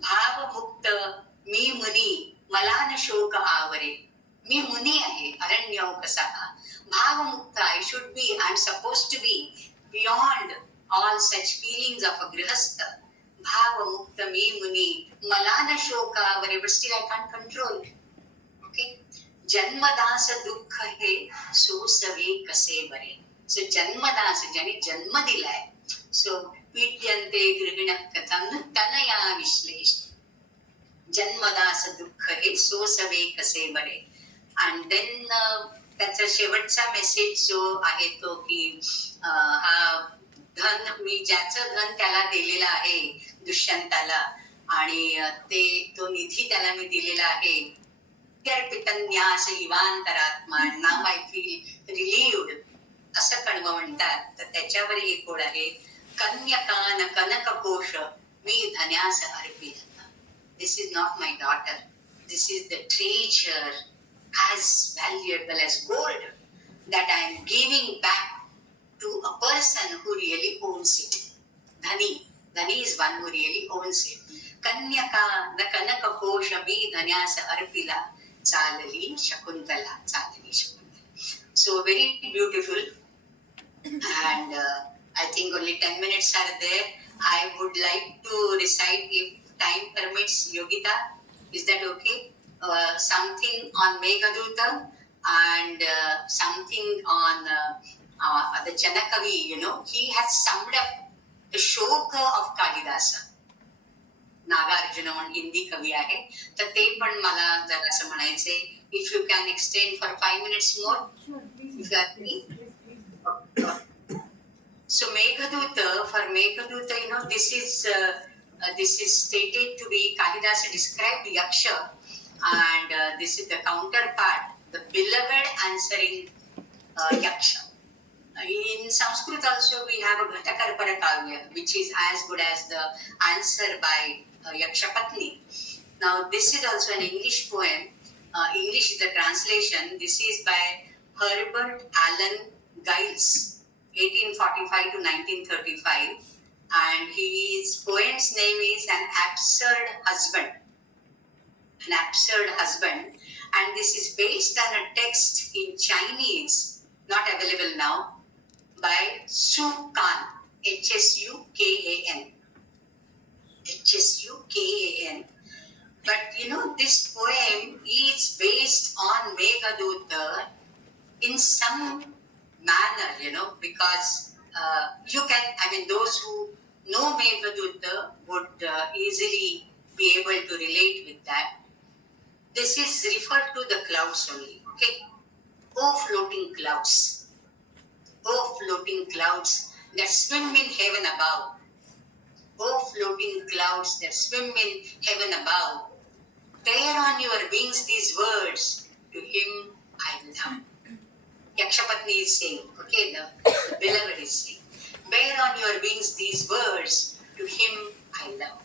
भाव मुक्त मी मुनी मला न शोक आवरे. मी मुनी आहे, अरण्यव कसा. भावमुक्त, I should be, I am supposed to be beyond all such feelings of a grihastha. भावमुक्त मी मुनी मला न शोकावरे, but still I can't control it. Okay? जन्मदास दुःख हे सोसवे कसे बरे. सो जन्मदास ज्याने जन्म दिलाय. सो पीड्यन्ते गृहिण कथम तनया विश्लेष. जन्मदास दुःख हे सोसवे कसे बरे. अँड देन त्याचा शेवटचा मेसेज जो आहे तो की हा धन मी ज्याचं धन त्याला दिलेलं आहे दुष्यंताला आणि तो निधी त्याला मी दिलेला आहे. अर्पितन्यास इवांतरात्मा नाव आय फील रिलीव्ड असं कण्व म्हणतात. तर त्याच्यावर एक ओळ आहे, कन्यकान कनककोश मी धन्यास अर्पित. This is not my daughter. This is the treasure as valuable as gold that I am giving back to a person who really owns it. Dhani. Dhani is one who really owns it. Kanyaka na kanaka kosha mi dhanyas arpila chalali shakuntala. Chalali shakuntala. So very beautiful. And I think only 10 minutes are there. I would like to recite, if time permits, Yogita, is that okay? Something on Meghaduta and something on the Janakavi, he has summed up the shoka of Kalidasa. Nagarjuna म्हणून हिंदी कवी आहे, तर ते पण मला जरासं म्हणायचे. If you can extend for 5 minutes more, if you are free. So Meghaduta, for Meghaduta, this is stated to be, Kalidasa described Yaksha, and this is the counterpart, the beloved answering Yaksha. In Sanskrit also we have a Ghatakarpara Kavya, which is as good as the answer by Yakshapatni. Now this is also an English poem. English is the translation. This is by Herbert Allan Giles, 1845 to 1935, and his poem's name is An Absurd Husband. An Absurd Husband, and this is based on a text in Chinese, not available now, by Su Kan, Hsukan. Hsukan. But this poem is based on Meghaduta in some manner, because those who know Meghaduta would easily be able to relate with that. This is referred to the clouds only, okay? Oh floating clouds that swim in heaven above. Oh floating clouds that swim in heaven above. Bear on your wings these words, to him I love. Yakshapatni is saying, okay, the beloved is saying, bear on your wings these words, to him I love.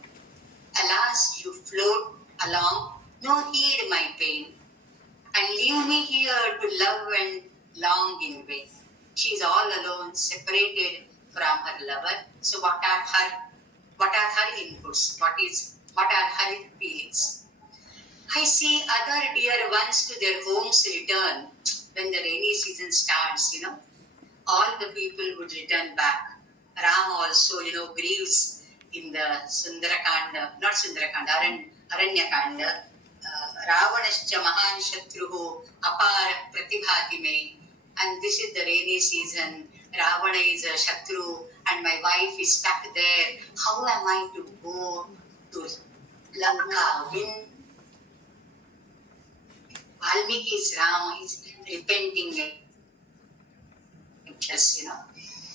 Alas, you float along, no heed my pain, and leave me here to love and long in vain. She is all alone, separated from her lover. So what are her inputs? What are her feelings? I see other dear ones to their homes return. When the rainy season starts, all the people would return back. Ram also, grieves in the Aranyakanda. Ravanascha Mahan Shatruhu Apar Pratibhati me. And this is the rainy season. Ravana is a Shatru and my wife is stuck there. How am I to go to Lanka? Valmiki's Rama is repenting,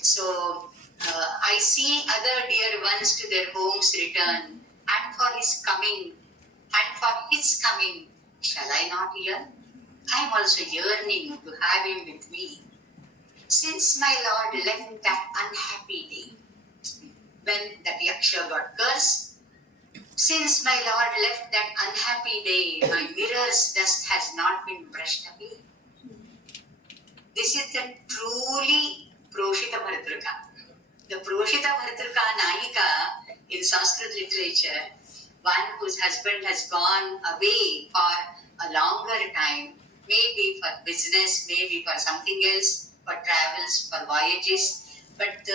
So I see other dear ones to their homes return, and for his coming, shall I not yearn? I am also yearning to have him with me. Since my Lord left that unhappy day, when that Yaksha got cursed, since my Lord left that unhappy day, my mirror's dust has not been brushed away. This is the truly Proshita Bhartrika. The Proshita Bhartrika Nayika in Sanskrit literature, one whose husband has gone away for a longer time, maybe for business, maybe for something else, for travels, for voyages, but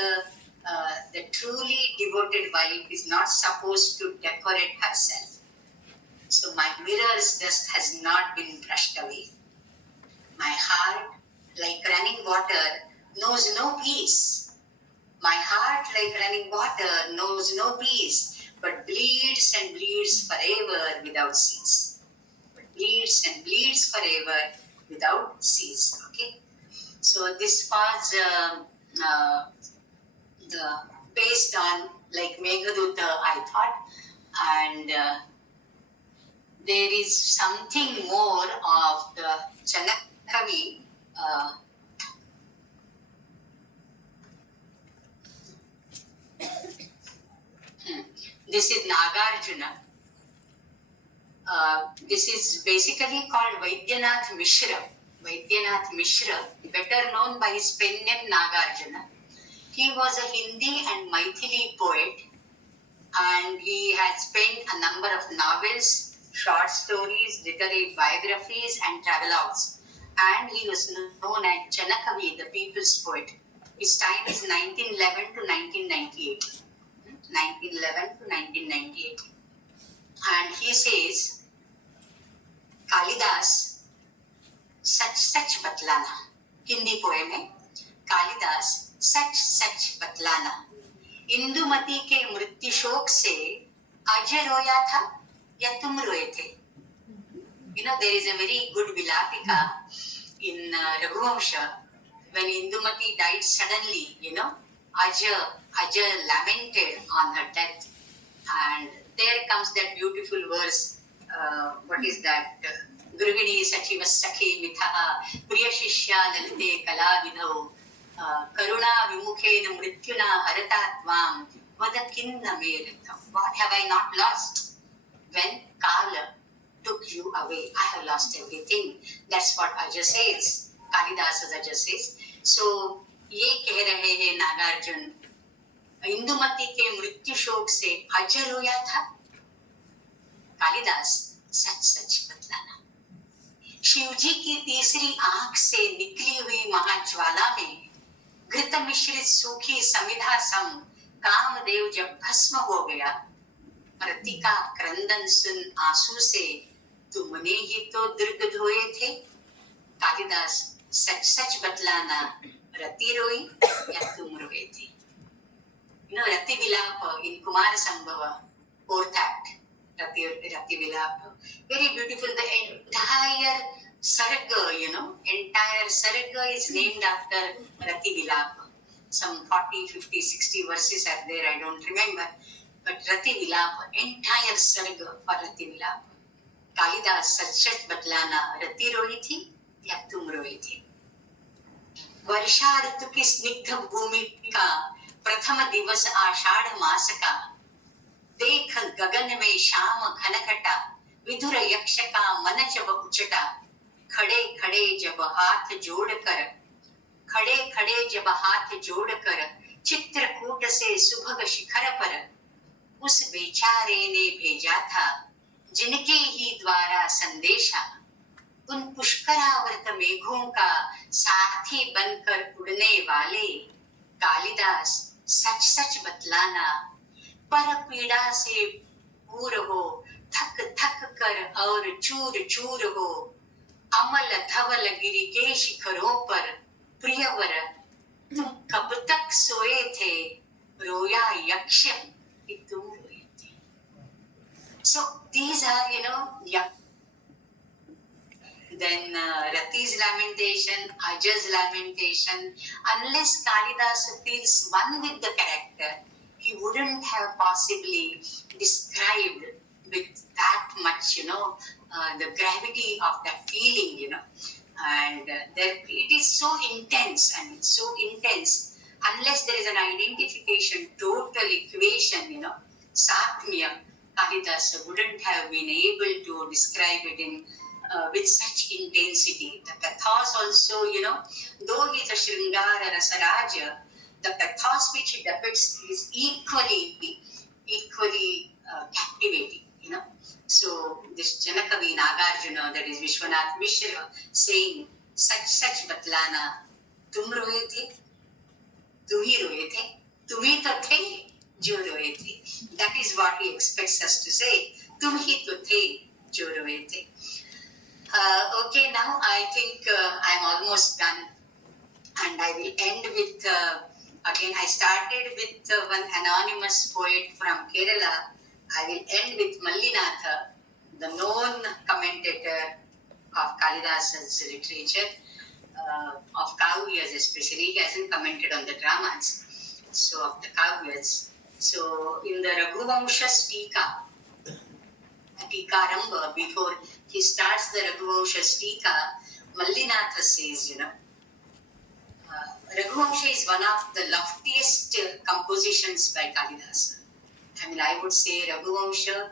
the truly devoted wife is not supposed to decorate herself. So my mirror's dust has not been brushed away. My heart, like running water, knows no peace. My heart, like running water, knows no peace, but bleeds and bleeds forever without cease. But bleeds and bleeds forever without cease. Okay. So this was the based on like Meghaduta, I thought, and there is something more of the Janakavi. This is Nagarjuna. This is basically called Vaidyanath Mishra. Vaidyanath Mishra, better known by his pen name Nagarjuna. He was a Hindi and Maithili poet, and he has penned a number of novels, short stories, literary biographies, and travelogues. And he was known as Janakavi, the people's poet. His time is 1911 to 1998. 1911 to 1998. And he says, Kalidas, such batlana. Hindi poem hai. Kalidas, such batlana. Indumati के मृत्यु शोक से आज रोया था या तुम रोए थे. You know, there is a very good Vilapika in Raghuvamsha. When Indumati died suddenly, you know, Aja lamented on her death. And there comes that beautiful verse. What is that? Grihini Sachiva Sakhe Mitha Priya Shishya Lalite Kala Vidho Karuna Vimukhen Mrityuna Haratatvam Vadakinna Meritham. What have I not lost? When Kala took you away, I have lost everything. That's what Aja says. Kalidas Aja says. So, ये कह रहे हैं नागार्जुन, इंदुमती के मृत्यु शोक से अज रोया था. कालिदास सच बतलाना. शिवजी की तीसरी आंख से निकली हुई महाज्वाला में घृत मिश्रित सूखी समिधा सम कामदेव जब भस्म हो गया, रति का क्रंदन सुन आंसू से तुमने ही तो दीर्घ धोए थे. कालिदास सच बतलाना, रति रोई या तुम रोए थे. You know, Rati Vilapa in Kumara Sambhava, fourth act, Rati Vilapa. Very beautiful. The entire Sarga, you know, entire Sarga is named after Rati Vilapa. Some 40, 50, 60 verses are there, I don't remember. But Rati Vilapa, entire Sarga for Rati Vilapa. Kalidas सच बतलाना, रति रोई थी या तुम रोए थे. वर्षा ऋतु की स्निग्ध भूमि का प्रथम दिवस आषाढ़ मास का, देख गगन में शाम घनघटा, विधुर यक्ष का मन जब उचटा, खड़े खड़े जब हाथ जोड़कर चित्रकूट से सुभग शिखर पर उस बेचारे ने भेजा था जिनके ही द्वारा संदेशा, उन पुष्करावर्त मेघों का साथी बनकर उड़ने वाले. कालिदास सच बतलाना, पर पीड़ा से पूर हो, थक कर और चूर हो, अमल धवल गिरि के शिखरों पर प्रियवर तुम कब तक सोए थे, रोया यक्ष कि तुम रोए थे. So these are, you know, then Rati's lamentation, Aja's lamentation. Unless Kalidas feels one with the character, he wouldn't have possibly described with that much, you know, the gravity of that feeling, you know. And it is so intense, and it's so intense. Unless there is an identification, total equation, you know, Satmya, Kalidas wouldn't have been able to describe it in with such intensity. The pathos also, you know, though he is a Shringara Rasaraja, the pathos which he depicts is equally captivating, you know. So this Janakavi Nagarjuna, that is Vishwanath Mishra, saying such batlana, tum roye the, tu hi roye the, tum hi to the, jo roye the. That is what he expects us to say. Tum hi to the, jo roye the. Okay, now I think I'm almost done. And I will end with, again, I started with one anonymous poet from Kerala. I will end with Mallinatha, the known commentator of Kalidasa's literature, of Kavyas especially. He hasn't commented on the dramas, so of the Kavyas. So in the Raghuvamsha Tika, Tikaramba, before he starts the Raghuvamsha Tika, Mallinatha says, Raghuvamsha is one of the loftiest compositions by Kalidasa. I mean, I would say Raghuvamsha,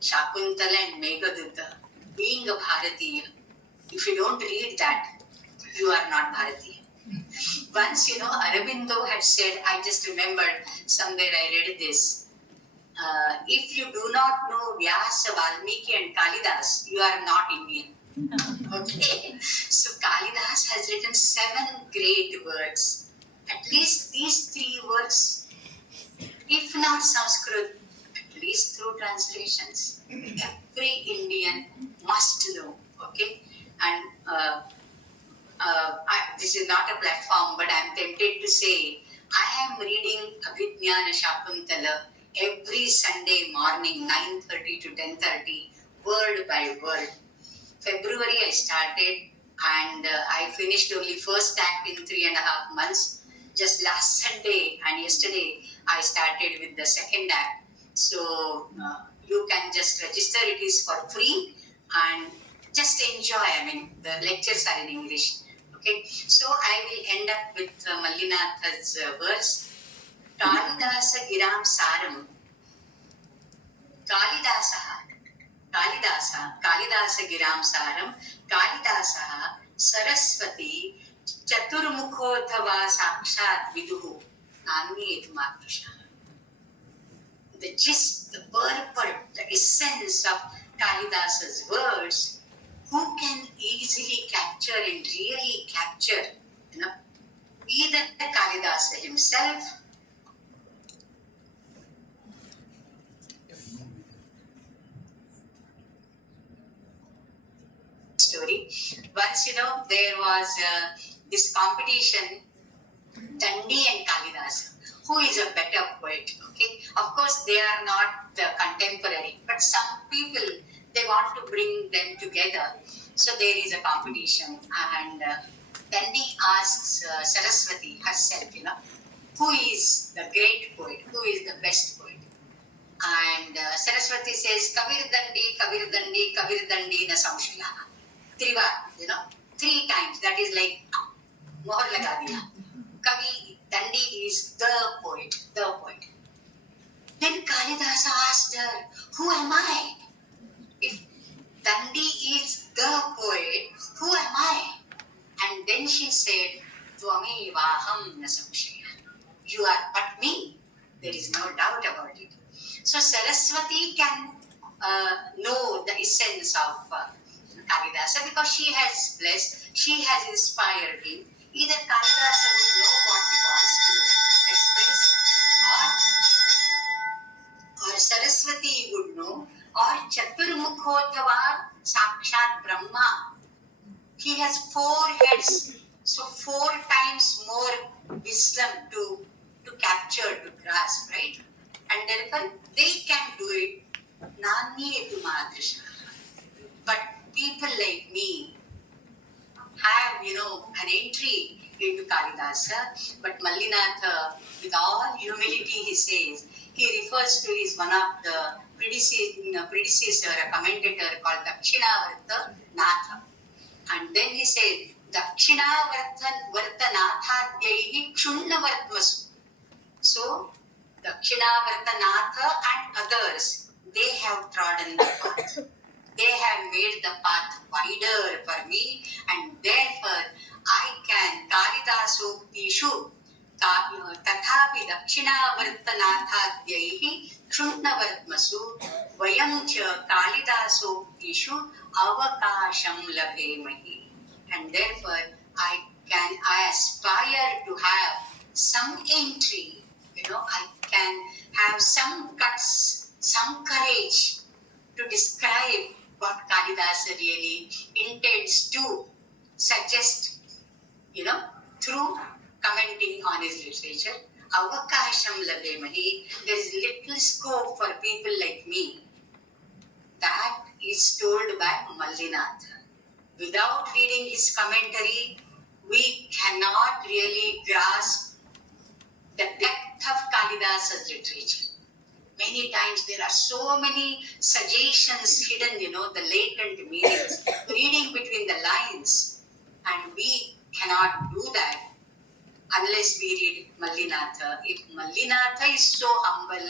Shakuntala and Meghaduta, being a Bharatiya, if you don't read that, you are not Bharatiya. Once, Aurobindo had said, I just remembered somewhere I read this, if you do not know Vyasa, Valmiki and Kalidas, you are not Indian. Okay, so Kalidas has written 7 great works. At least these 3 works, if not Sanskrit, at least through translations, every Indian must know. Okay, and this is not a platform, but I am tempted to say I am reading Abhijnana Shakuntala every Sunday morning, 9:30 to 10:30, word by word. February I started, and I finished only first act in 3.5 months. Just last Sunday and yesterday I started with the second act. So you can just register. It is for free and just enjoy. I mean, the lectures are in English. Okay, so I will end up with Mallinatha's verse. Kalidasa Giram Saram. Kalidasa Giram Saram. Kalidasa Saraswati Chaturmukhothava Sakshat Viduhu Nani Matrusha. The gist, the purport, the essence of Kalidasa's words, who can easily capture and really capture, either Kalidasa himself, story. Once, there was this competition, Dandi and Kalidasa. Who is a better poet? Okay, of course they are not contemporary, but some people, they want to bring them together. So there is a competition, and Dandi asks Saraswati herself, who is the great poet? Who is the best poet? And Saraswati says, Kavir Dandi na samshaya. Trivar, 3 times. That is like mohar laga diya. Kavi Dandi is the poet. Then Kalidasa asked her, who am I? If Dandi is the poet, who am I? And then she said, Tvami vaham na samshaya. You are but me. There is no doubt about it. So Saraswati can know the essence of Kalidasa because she has blessed, she has inspired him. Either Kalidasa would know what he wants to express, or Saraswati would know, or Chaturmukhothava Sakshat Brahma. He has 4 heads, so 4 times more wisdom to capture, to grasp, right? And therefore they can do it. Nani etu madrisha. But people like me have, an entry into Kalidasa. But Mallinatha, with all humility, he says, he refers to his one of the predecessor, a commentator called Dakshinavarta Natha. And then he said, Dakshinavarta Nathadhyaihi Kshunavartmasu. So, Dakshinavarta Natha and others, they have trodden the path. They have made the path wider for me, and therefore I can Kalidasoktishu Tathapi Dakshinavartanathadhyaihi Kshunavartmasu Vayam cha Kalidasoktishu Avakasham Labhemahi. And therefore I aspire to have some entry, I can have some guts, some courage to describe what Kalidasa really intends to suggest, through commenting on his literature. Avakasham labemahi. There is little scope for people like me. That is told by Mallinatha. Without reading his commentary, we cannot really grasp the depth of Kalidasa's literature. Many times there are so many suggestions hidden, the latent meanings, reading between the lines. And we cannot do that unless we read Mallinatha. If Mallinatha is so humble,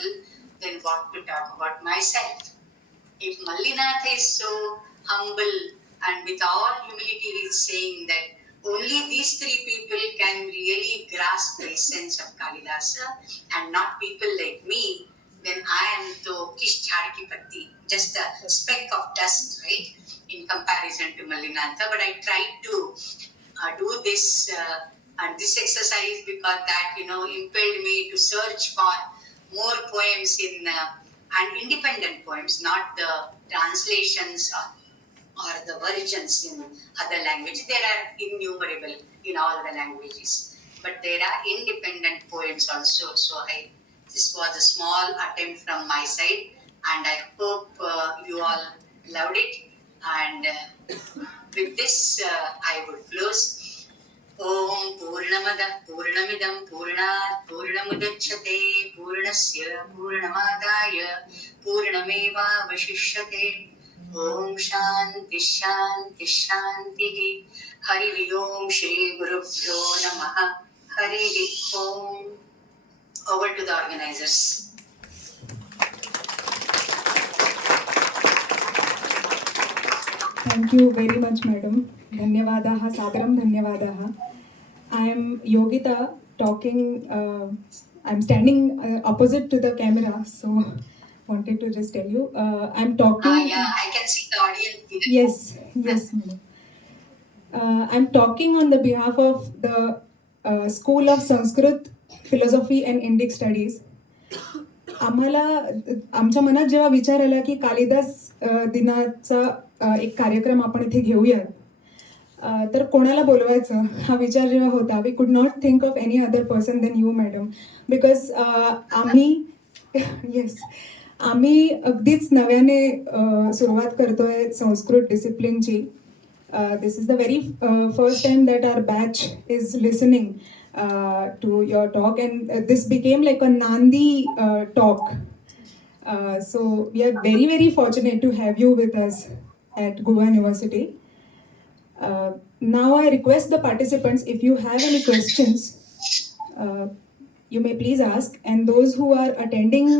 then what to talk about myself? If Mallinatha is so humble and with all humility is saying that only these three people can really grasp the essence of Kalidasa and not people like me, then I am to Kish Chadki Patti, just a speck of dust, right, in comparison to Mallinatha. But I tried to do this and this exercise because that, impelled me to search for more poems in and independent poems, not the translations or the versions in other languages. There are innumerable in all the languages, but there are independent poems also. So this was a small attempt from my side, and I hope you all loved it. And with this, I would close. Om Purnamada Purnamidam Purnat Purnamudachyate Purnasya Purnamadaya Purnameva Vashishyate. Om Shanti Shanti Shanti. Hari Om Shri Gurubhyo Namaha. Hari Om. Over to the organizers. Thank you very much, madam. Dhanyavadaha, Sadaram Dhanyavadaha. I am Yogita talking, I'm standing opposite to the camera, so wanted to just tell you. I'm talking. Yeah, I can see the audience. Yes, madam. I'm talking on the behalf of the School of Sanskrit, Philosophy and Indic Studies. आम्हाला आमच्या मनात जेव्हा विचार आला की कालिदास दिनाचा एक कार्यक्रम आपण इथे घेऊया, तर कोणाला बोलवायचं हा विचार जेव्हा होता, we could not think of any other person than you madam, because आम्ही अगदीच नव्याने सुरुवात करतोय संस्कृत डिसिप्लिनची. This is the very first time that our batch is listening to your talk, and this became like a Nandi talk. So we are very, very fortunate to have you with us at Goa University. Now I request the participants, if you have any questions, you may please ask, and those who are attending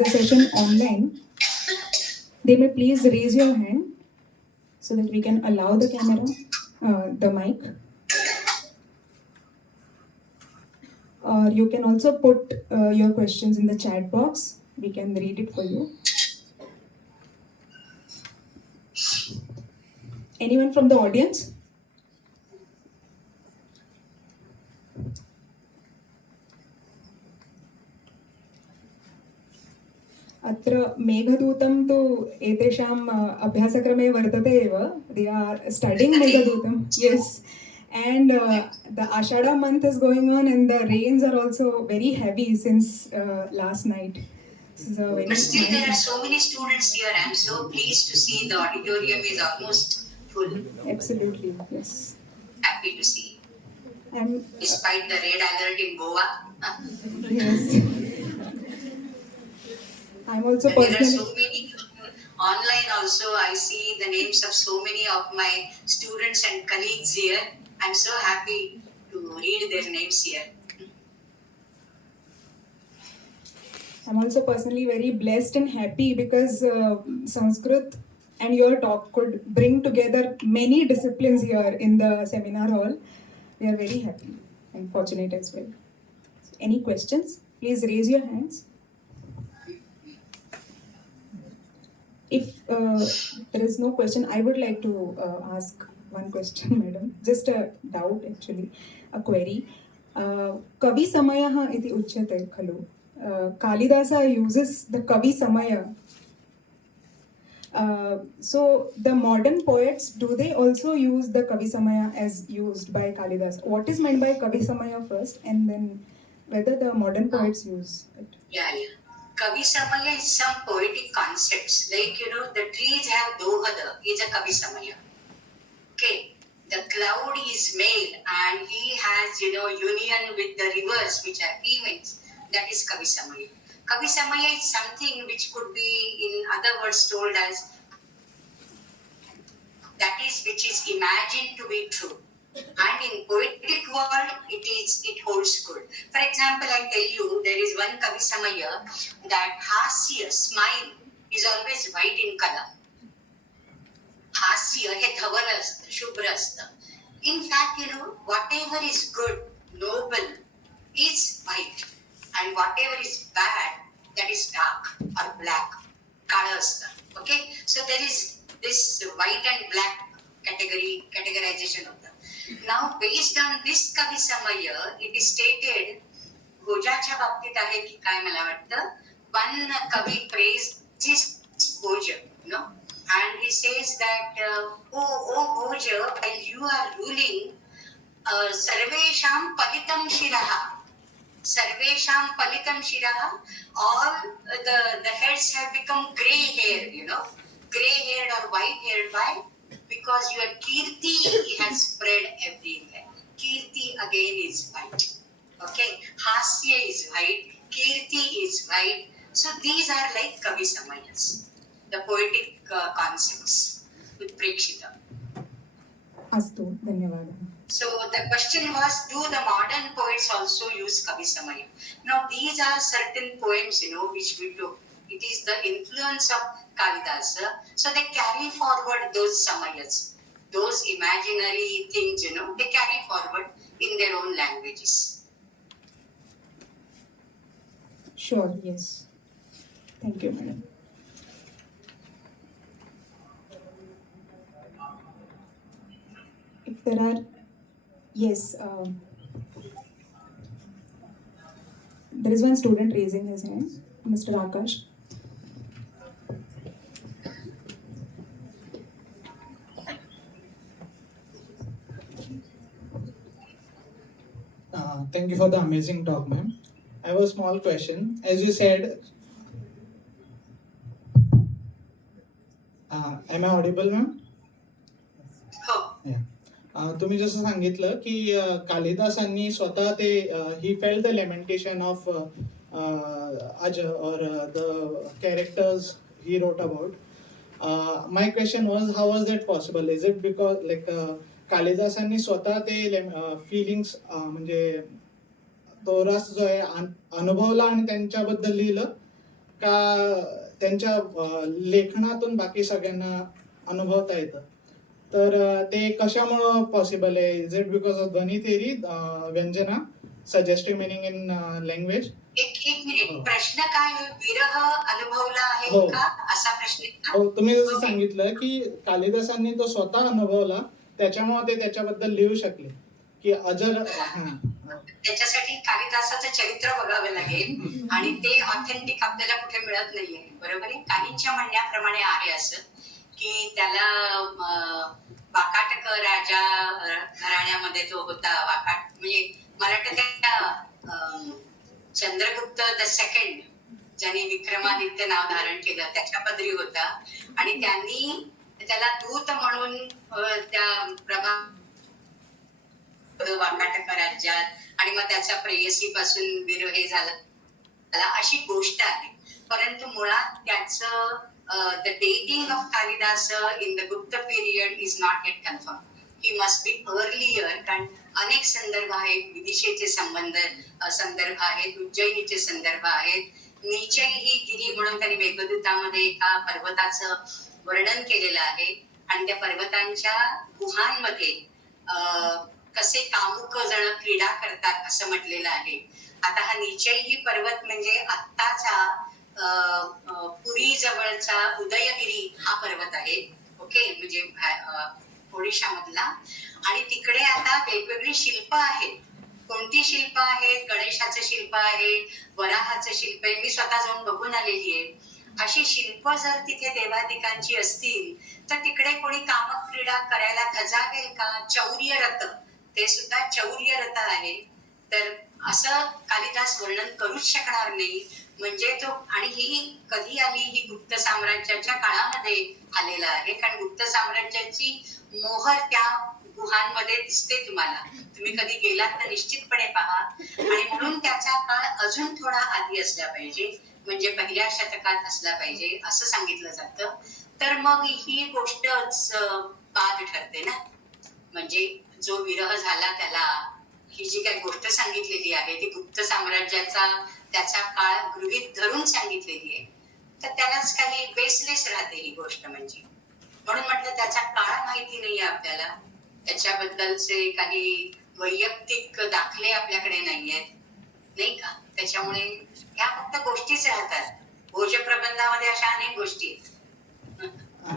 the session online, they may please raise your hand so that we can allow the camera, the mic. Or you can also put your questions in the chat box. We can read it for you. Anyone from the audience? अत्र मेघदूतं तु एतेषाम् अभ्यासक्रमे वर्तते एव. They are studying Meghadutam. Yes. And the Ashada month is going on, and the rains are also very heavy since last night. This is a very But still, nice there are so many students here. I'm so pleased to see the auditorium is almost full. Absolutely, yes. Happy to see. And Despite the red alert in Goa. yes, I'm also And there are personally. so many online also. I see the names of so many of my students and colleagues here. I'm so happy to read their names here. I'm also personally very blessed and happy because Sanskrit and your talk could bring together many disciplines here in the seminar hall. We are very happy and fortunate as well. Any questions? Please raise your hands. If there is no question, I would like to ask one question, madam. Just a doubt, actually, a query. Kavi Samaya iti uchyate khalu. Kalidasa uses the Kavi Samaya So the modern poets, do they also use the Kavi Samaya as used by Kalidas? What is meant by Kavi Samaya first, and then whether the modern poets use it? Yeah. Kavi Samaya is some poetic concepts. Like, the trees have Dohada, is a Kavi Samaya. Okay. The cloud is male and he has, union with the rivers which are females. That is Kavi Samaya. Kavi Samaya is something which could be, in other words, told as that is which is imagined to be true. And in poetic world, it holds good. For example, I tell you, there is one Kavi Samaya that Hasya, smile, is always white in color. Hasya हे धवल असतं, शुभ्र असतं. In fact, whatever is good, noble, is white. And whatever is bad, that is dark or black, काळं असतं. Okay? So there is this white and black categorization of them. Now, based on this Kavi Samaya, it is stated, भोजाच्या बाबतीत आहे की काय मला वाटतं, one Kavi praises Bhoja, and he says that, oh Bhoja, while you are ruling, sarvesham palitam shiraha. Sarvesham palitam shiraha, all the heads have become grey haired, grey haired or white haired. Why? Because your kirti has spread everywhere. Kirti again is white. Okay, Hasya is white, Kirti is white. So these are like Kavi Samayas, the poetic concepts with Prekshita. Astu, dhanyawad. So the question was, do the modern poets also use Kavi Samaya? Now these are certain poems, which we took. It is the influence of Kalidasa. So they carry forward those Samayas, those imaginary things, they carry forward in their own languages. Sure, yes. Thank you, madam. If there are, yes, there is one student raising his hand, Mr. Akash. Thank you for the amazing talk, ma'am. I have a small question. As you said, am I audible, ma'am? हो. Yeah. तुम्ही जसं सांगितलं की कालिदासांनी स्वतः ते he felt the lamentation of Aj or the characters he wrote about. My question was, how was that possible? Is it because कालिदासांनी स्वतः ते fillings म्हणजे तो रस जो आहे अनुभवला आणि त्यांच्याबद्दल लिहिलं, का त्यांच्या लेखनातून बाकी सगळ्यांना अनुभवता येतं? तर ते कशामुळं पॉसिबल आहे? इज इट बिकॉज ऑफ ध्वनी थेरी, व्यंजना, सजेस्टिव्ह मिनिंग इन लँग्वेज? एक मिनिट, प्रश्न काय? विरह अनुभवला आहे हो. का, असा प्रश्न आहे का? हो, तुम्ही जसं सांगितलं की कालिदासांनी तो स्वतः अनुभवला, त्याच्यामुळे ते त्याच्याबद्दल लिहू शकले की अजर. त्याच्यासाठी कालिदासाचं चरित्र बघावं लागेल आणि ते ऑथेंटिक आपल्याला कुठे मिळत नाहीये. बरोबर आहे. काहींच्या म्हणण्याप्रमाणे आहे असं की त्याला वाकाटक राजा घराण्यामध्ये जो होता, वाकाट म्हणजे मला वाटतं त्या चंद्रगुप्त द सेकंड, ज्याने विक्रमादित्य नाव धारण केलं, त्याच्या पदरी होता आणि त्यांनी त्याला दूत म्हणून त्या प्रभा वाकाटक राज्यात, आणि मग त्याच्या प्रेयसी पासून विरह झाला, अशी गोष्ट आहे. परंतु मुळात त्याचं the dating of Kalidas in the Gupta period is not yet confirmed. He must be earlier, कारण अनेक संदर्भ आहेत, विदिशेचे संदर्भ आहेत, उज्जैनीचे संदर्भ आहेत. नीचई ही गिरी म्हणून त्यांनी मेघदूतामध्ये एका पर्वताचं वर्णन केलेलं आहे आणि त्या पर्वतांच्या गुहांमध्ये कसे कामुक जण क्रीडा करतात असं म्हटलेलं आहे. आता हा नीचई ही पर्वत म्हणजे आत्ताचा पुरी जवळचा उदयगिरी हा पर्वत आहे. ओके, म्हणजे ओडिशा मधला. आणि तिकडे आता वेगवेगळी शिल्प आहेत. कोणती शिल्प आहेत? गणेशाचं शिल्प आहे, वराहाचं शिल्प आहे, मी स्वतः जाऊन बघून आलेली आहे. अशी शिल्प जर तिथे देवादिकांची असतील तर तिकडे कोणी कामक क्रीडा करायला धजावेल का? चौर्यरथ, ते सुद्धा चौर्यरथ आहे. तर असं कालिदास वर्णन करूच शकणार नाही. म्हणजे तो, आणि ही कधी आली? ही गुप्त साम्राज्याच्या काळामध्ये आलेला आहे. कारण गुप्त साम्राज्याची मोहर त्या गुहांमध्ये दिसते तुम्हाला. तुम्ही कधी गेलात तर निश्चितपणे पहा. आणि म्हणून त्याचा काळ अजून थोडा आधी असला पाहिजे, म्हणजे पहिल्या शतकात असला पाहिजे असं सांगितलं जातं. तर मग ही गोष्टच बाद ठरते ना. म्हणजे जो विरह झाला त्याला, ही जी काही गोष्ट सांगितलेली आहे ती गुप्त साम्राज्याचा त्याचा काळ गृहीत धरून सांगितलेली आहे. तर त्यालाच काही बेसलेस राहते ही गोष्ट. म्हणजे म्हणून म्हटलं त्याचा काळ माहिती नाहीये आपल्याला, त्याच्याबद्दलचे काही वैयक्तिक दाखले आपल्याकडे नाहीयेत, नाही का? त्याच्यामुळे ह्या फक्त गोष्टीच राहतात. भोजप्रबंधामध्ये अशा अनेक गोष्टी आहेत.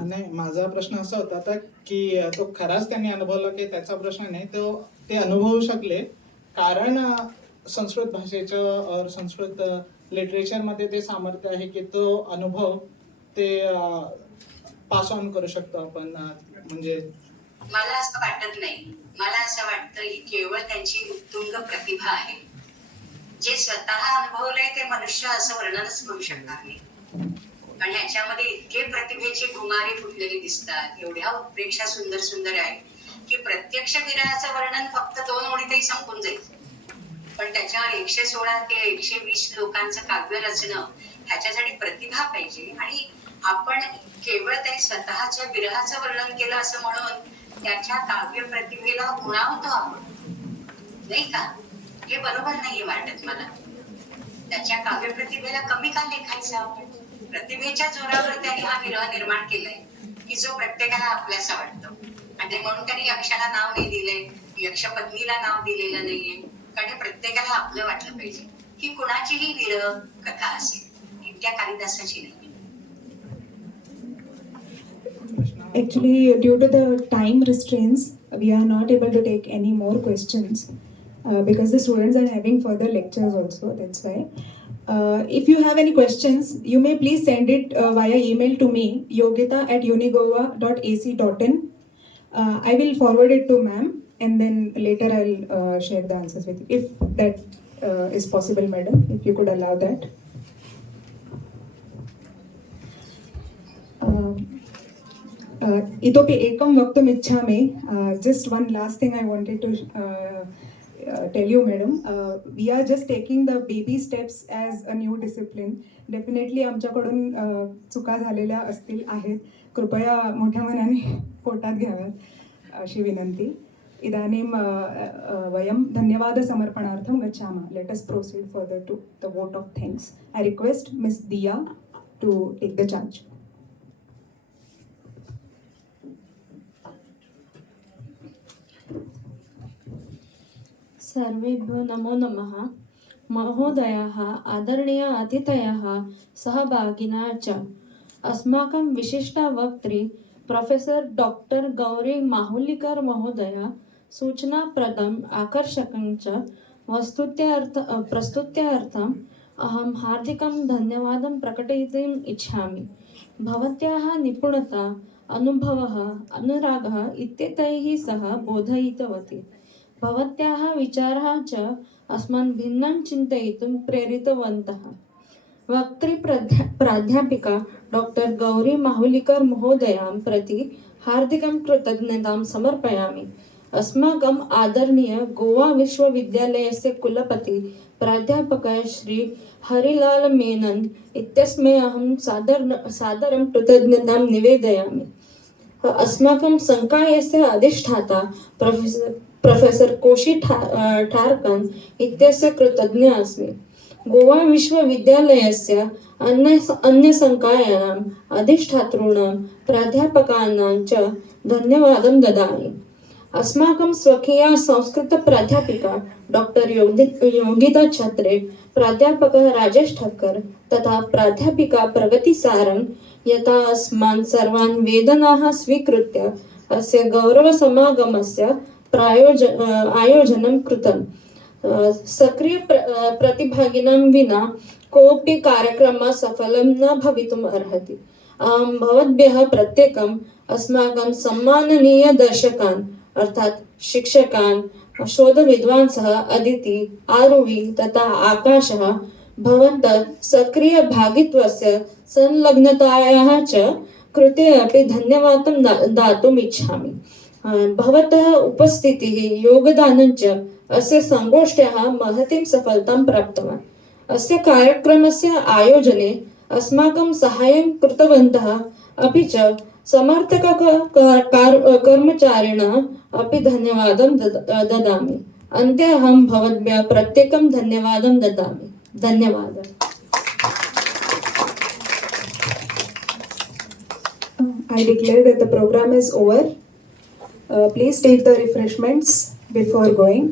नाही, माझा प्रश्न असा होता आता की तो खराच त्यांनी अनुभवला की त्याचा प्रश्न नाही, तो ते अनुभवू शकले कारण संस्कृत भाषेचं और संस्कृत लिटरेचरमध्ये ते सामर्थ्य आहे की तो अनुभव ते पास ऑन करू शकतो आपण. म्हणजे मला असं वाटत नाही. मला असं वाटतं ही केवळ त्यांची उत्तुंग प्रतिभा आहे. जे स्वतः अनुभवलंय ते मनुष्य असं वर्णनच करू शकणार नाही. आणि ह्याच्यामध्ये इतके प्रतिभेचे घुमारे फुटलेले दिसतात, एवढ्या उत्प्रेक्षा सुंदर सुंदर आहे की प्रत्यक्ष विरहाचं वर्णन फक्त 2 ओळीतही संपून जाईल. पण त्याच्यावर 116 ते 120 लोकांचं काव्य रचणं, ह्याच्यासाठी प्रतिभा पाहिजे. आणि आपण केवळ त्या स्वतःच्या विरहाचं वर्णन केलं असं म्हणून त्याच्या काव्य प्रतिभेला उणावतो आपण, नाही का? हे बरोबर नाही वाटत मला. त्याच्या काव्य प्रतिभेला कमी का लेखायचं आपण? प्रतिभेच्या जोरावर त्यांनी हा विरह निर्माण केलाय की जो प्रत्येकाला आपल्यासा वाटतो. आणि म्हणून त्यांनी यक्षाला नाव नाही दिलंय, यक्षपत्नीला नाव दिलेलं नाहीये, कारण हे प्रत्येकाला आपलं वाटलं पाहिजे. ही कुणाचीही विरह कथा असेल, इतक्या कालिदासाची नाही. Actually, due to the time restraints, we are not able to take any more questions because the students are having further lectures also. That's why. If you have any questions, you may please send it via email to me, yogita@unigoa.ac.in. I will forward it to ma'am, and then later I'll share the answers with you, if that is possible, madam. If you could allow that. इतोपि एकं वक्तुम् इच्छामि. Just one last thing I wanted to tell you, madam. We are just taking the baby steps as a new discipline. Definitely आमच्याकडून चुका झालेल्या असतील आहेत. कृपया मोठ्या मनाने पोटात घ्याव्यात अशी विनंती. इदानीं वयं धन्यवादसमर्पणार्थं गच्छामः. Let us proceed further to the vote of thanks. I request Miss Diya to take the charge. सर्वेभ्यो नमो नमः. महोदयाः, आदरणीय अतिथयः, सहभागिनः च. अस्माकं विशिष्टवक्त्री प्रोफेसर डॉक्टर गौरी माहुलीकर महोदया सूचनाप्रदम् आकर्षकं च प्रस्तुत्यार्थम् अहं हार्दिकं धन्यवादं प्रकटयितुम् इच्छामि. भवत्याः निपुणता, अनुभवः, अनुरागः इत्येतैः सह बोधयितवती. भवत्याः विचाराः च अस्मान् भिन्नं चिन्तयितुं प्रेरितवन्तः. वक्त्री प्राध्यापिका डॉक्टर गौरी माहुलीकर महोदयां प्रति हार्दिकं कृतज्ञतां समर्पयामि. अस्माकम् आदरणीय गोवा विश्वविद्यालयस्य कुलपति प्राध्यापकः श्री हरिलाल मेनन इत्यस्मै अहं सादरं कृतज्ञतां निवेदयामि. अस्माकं संकायस्य अधिष्ठाता प्रोफेसर कोशी ठारकन इत्यस्य कृतज्ञ अस्मि. गोवा विश्वविद्यालयस्य अन्यसंकायानाम् अधिष्ठातॄणां प्राध्यापकानां च धन्यवादं ददामि. अस्माकं स्वकीया संस्कृतप्राध्यापिका डॉक्टर योगिता छत्रे, प्राध्यापकः राजेश ठक्कर तथा प्राध्यापिका प्रगतिसारं यथा अस्मान् सर्वान् वेदनाः स्वीकृत्य अस्य गौरवसमागमस्य आयोजनं कृतं. सक्रिय प्रतिभागिनां विना कोऽपि कार्यक्रमः सफलं न भवितुम् अर्हति। अहं भवद्भ्यः प्रत्येकम् अस्माकं सम्माननीयदर्शकान् अर्थात् शिक्षकान्, शोधविद्वांसः अदिति, आरुवि तथा आकाशः भवन्तः सक्रियभागित्वस्य संलग्नतायाः च कृते अपि धन्यवादं दातुम् इच्छामि। भवतः उपस्थितिः योगदानं च अस्य संगोष्ठ्याः महतीं सफलतां प्राप्तवान्। अस्य कार्यक्रमस्य आयोजने अस्माकं साहाय्यं कृतवन्तः अपि च कर्मचारिणः अपि धन्यवादं ददामि। अन्ते अहं भवद्भ्यः प्रत्येकं धन्यवादं ददामि। धन्यवादः। I declare that the program is over. Please take the refreshments before going.